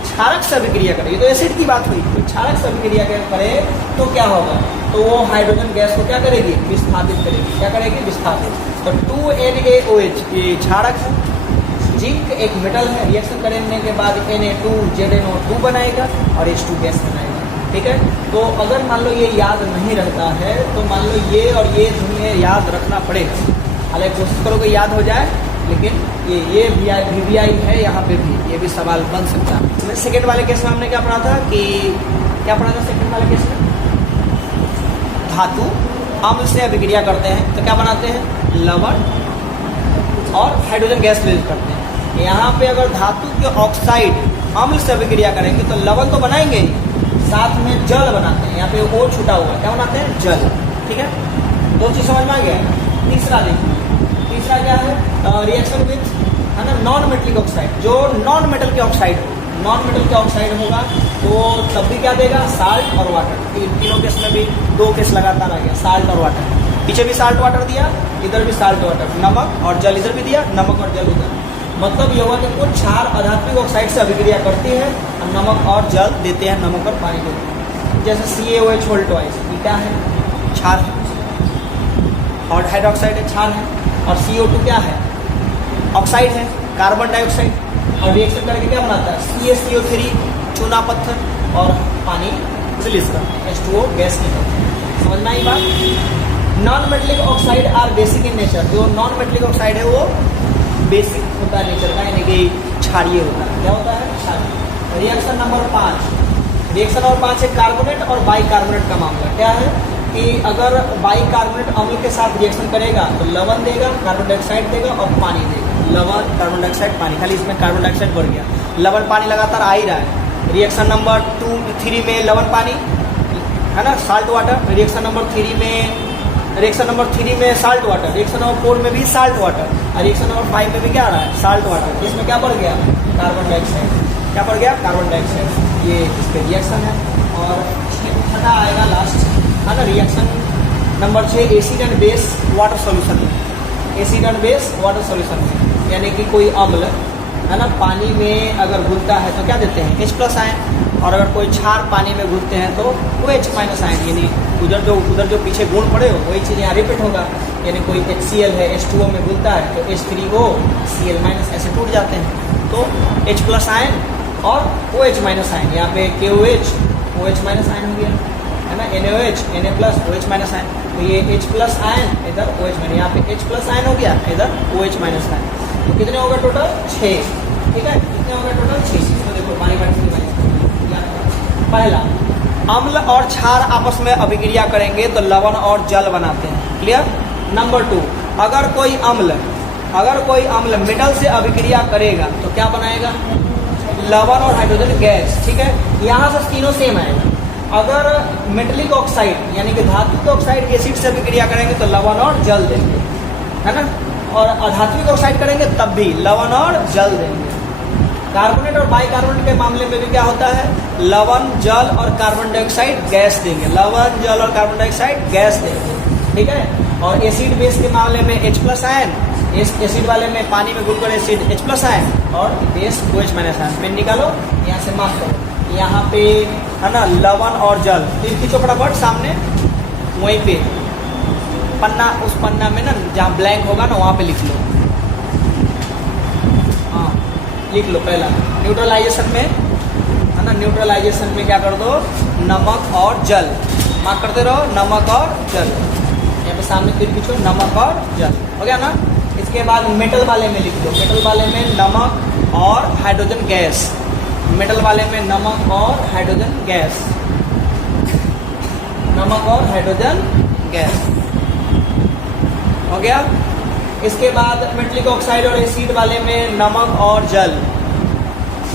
क्षारक से अभिक्रिया करे, ये तो एसिड की बात हुई, कोई क्षारक से अभिक्रिया करे तो क्या होगा, तो वो हाइड्रोजन गैस को क्या करेगी, विस्थापित करेगी। क्या करेगी, विस्थापित। तो 2NaOH ये क्षारक है, जिंक एक मेटल है, रिएक्शन करने के बाद Na2 ZnO2 बनाएगा और H2 गैस बनाएगा। ठीक है, तो अगर मान लो ये याद नहीं रहता है तो मान लो ये और ये तुम्हें याद रखना पड़ेगा। हालांकि कोशिश करो कि याद हो जाए, लेकिन ये VVI है, यहाँ पे भी ये भी सवाल बन सकता है। सेकेंड वाले केस में हमने क्या पढ़ा था कि क्या पढ़ा था सेकेंड वाले केस में, धातु अम्ल से अभिक्रिया करते हैं तो क्या बनाते हैं, लवण और हाइड्रोजन गैस रिलीज करते हैं। यहाँ पे अगर धातु के ऑक्साइड अम्ल से अभिक्रिया करेंगे तो लवण तो बनाएंगे ही, साथ में जल बनाते हैं। यहाँ पे ओ छूटा हुआ क्या बनाते हैं, जल। ठीक है, 2 चीज समझ में आ गया। तीसरा देखिए, तीसरा क्या है, रिएक्शन विथ, है ना, नॉन मेटलिक ऑक्साइड। जो नॉन मेटल के ऑक्साइड हो, नॉन मेटल के ऑक्साइड होगा तो तब भी क्या देगा, साल्ट और वाटर। तीनों केस में भी 2 केस लगातार आ गया, साल्ट और वाटर। पीछे भी साल्ट वाटर दिया, इधर भी साल्ट वाटर, नमक और जल इधर भी दिया, नमक और जल उधर। मतलब ये हुआ कि कुछ क्षार अधात्विक ऑक्साइड से अभिक्रिया करती है और नमक और जल देते हैं, नमक और पानी देते हैं। जैसे CaOH होल ट्वाइस, ये क्या है, क्षार है, और हाइड्रोक्साइड है, क्षार है। और CO2 क्या है, ऑक्साइड है, कार्बन डाइऑक्साइड। और रिएक्शन करके क्या बनाता है, CaCO3 चूना पत्थर और पानी रिलीज करता है, H2O गैस निकलता है। समझना ही बात। Non metallic oxide are basic in nature. जो नॉन मेटलिक ऑक्साइड है वो बेसिक होता है नेचर का, यानी कि क्षारीय होता है। क्या होता है, क्षारीय। रिएक्शन नंबर 5, रिएक्शन नंबर 5 है कार्बोनेट और बाइकार्बोनेट का मामला। क्या है कि अगर बाइकार्बोनेट अम्ल के साथ रिएक्शन करेगा तो लवण देगा, कार्बन डाइऑक्साइड देगा और पानी देगा। लवण, कार्बन डाइऑक्साइड, पानी, खाली इसमें कार्बन डाइऑक्साइड बढ़ गया, लवण पानी लगातार आ ही रहा है। रिएक्शन नंबर 3 में लवण पानी, है ना, साल्ट वाटर। रिएक्शन नंबर 3 में साल्ट वाटर। रिएक्शन नंबर 4 में भी साल्ट वाटर और रिएक्शन नंबर 5 में भी क्या आ रहा है, साल्ट वाटर। इसमें क्या बढ़ गया, कार्बन डाइऑक्साइड। क्या बढ़ गया, कार्बन डाइऑक्साइड। ये इसके रिएक्शन है। और छठा आएगा लास्ट, है ना, reaction number 6 acid and base water solution में। Acid and base water solution में यानी कि कोई अम्ल, है ना, पानी में अगर घुलता है तो क्या देते हैं, H+ आयन। और अगर कोई क्षार पानी में घुलते हैं तो OH- आयन, यानी उधर जो पीछे गुण पड़े हो वही चीज़ यहाँ रिपीट होगा। यानी कोई HCl है, H2O में घुलता है तो H3O Cl- ऐसे टूट जाते हैं। तो H+ आयन और OH- आयन, यहाँ पे KOH OH- आयन हो गया, है ना, NaOH Na+ OH- आयन। तो ये H+ आयन, इधर OH-, यहाँ पे H+ आयन हो गया, इधर OH- आयन। तो कितने होगा टोटल, 6। ठीक है, कितने होगा टोटल, 6। इसमें देखो पानी पहला, अम्ल और क्षार आपस में अभिक्रिया करेंगे तो लवण और जल बनाते हैं। क्लियर। नंबर 2, अगर कोई अम्ल मेटल से अभिक्रिया करेगा तो क्या बनाएगा, लवण और हाइड्रोजन गैस। ठीक है, यहाँ से तीनों सेम आएगा। अगर मेटलिक ऑक्साइड यानी कि धातु ऑक्साइड एसिड से अभिक्रिया करेंगे तो लवण और जल देंगे, है ना। और अधात्विक ऑक्साइड करेंगे तब भी लवण और जल देंगे। कार्बोनेट और बाइकार्बोनेट के मामले में भी क्या होता है, लवण, जल और कार्बन डाइऑक्साइड गैस देंगे, लवण, जल और कार्बन डाइऑक्साइड गैस देंगे। ठीक है। और एसिड बेस के मामले में H+ आयन, एसिड वाले में पानी में घुलकर एसिड H+ आयन और बेस OH- आयन। पेन निकालो, यहाँ से मार्क करो, यहाँ पे, है ना, लवण और जल। फिर खींचो फटाफट सामने, वहीं पे पन्ना, उस पन्ना में ना जहाँ ब्लैंक होगा ना वहाँ पे लिख लो। हाँ लिख लो पहला न्यूट्रलाइजेशन में, है ना, न्यूट्रलाइजेशन में क्या कर दो, नमक और जल, मार्क करते रहो, नमक और जल, यहाँ पे सामने तीर खींचो, नमक और जल, हो गया ना। इसके बाद मेटल वाले में लिख दो, मेटल वाले में नमक और हाइड्रोजन गैस, मेटल वाले में नमक और हाइड्रोजन गैस, नमक और हाइड्रोजन गैस, हो गया। इसके बाद मेटलिक ऑक्साइड और एसिड वाले में नमक और जल,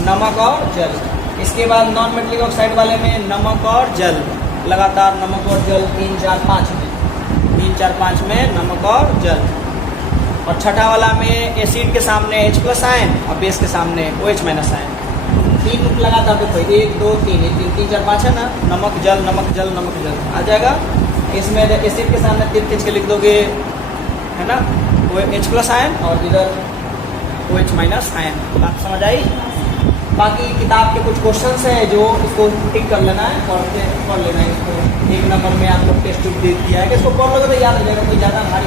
नमक और जल। इसके बाद नॉन मेटलिक ऑक्साइड वाले में नमक और जल, लगातार नमक और जल 3, 4, 5 में, 3, 4, 5 में नमक और जल। और छठा वाला में एसिड के सामने H+ आयन और बेस के सामने OH- आयन, 3 लगातार देखो, 1, 2, 3, 3, 4, 5 है ना, नमक जल नमक जल नमक जल आ जाएगा। इसमें एसिड के सामने तीर खींच के लिख दोगे, है ना, H+ आयन और इधर OH- आयन। बात समझ आई। बाकी किताब के कुछ क्वेश्चंस है जो इसको टिक कर लेना है, पढ़ लेना है इसको। 1 नंबर में आपको टेस्ट दे दिया है कि इसको पढ़ लोगे तो याद हो जाएगा, कोई ज़्यादा भारी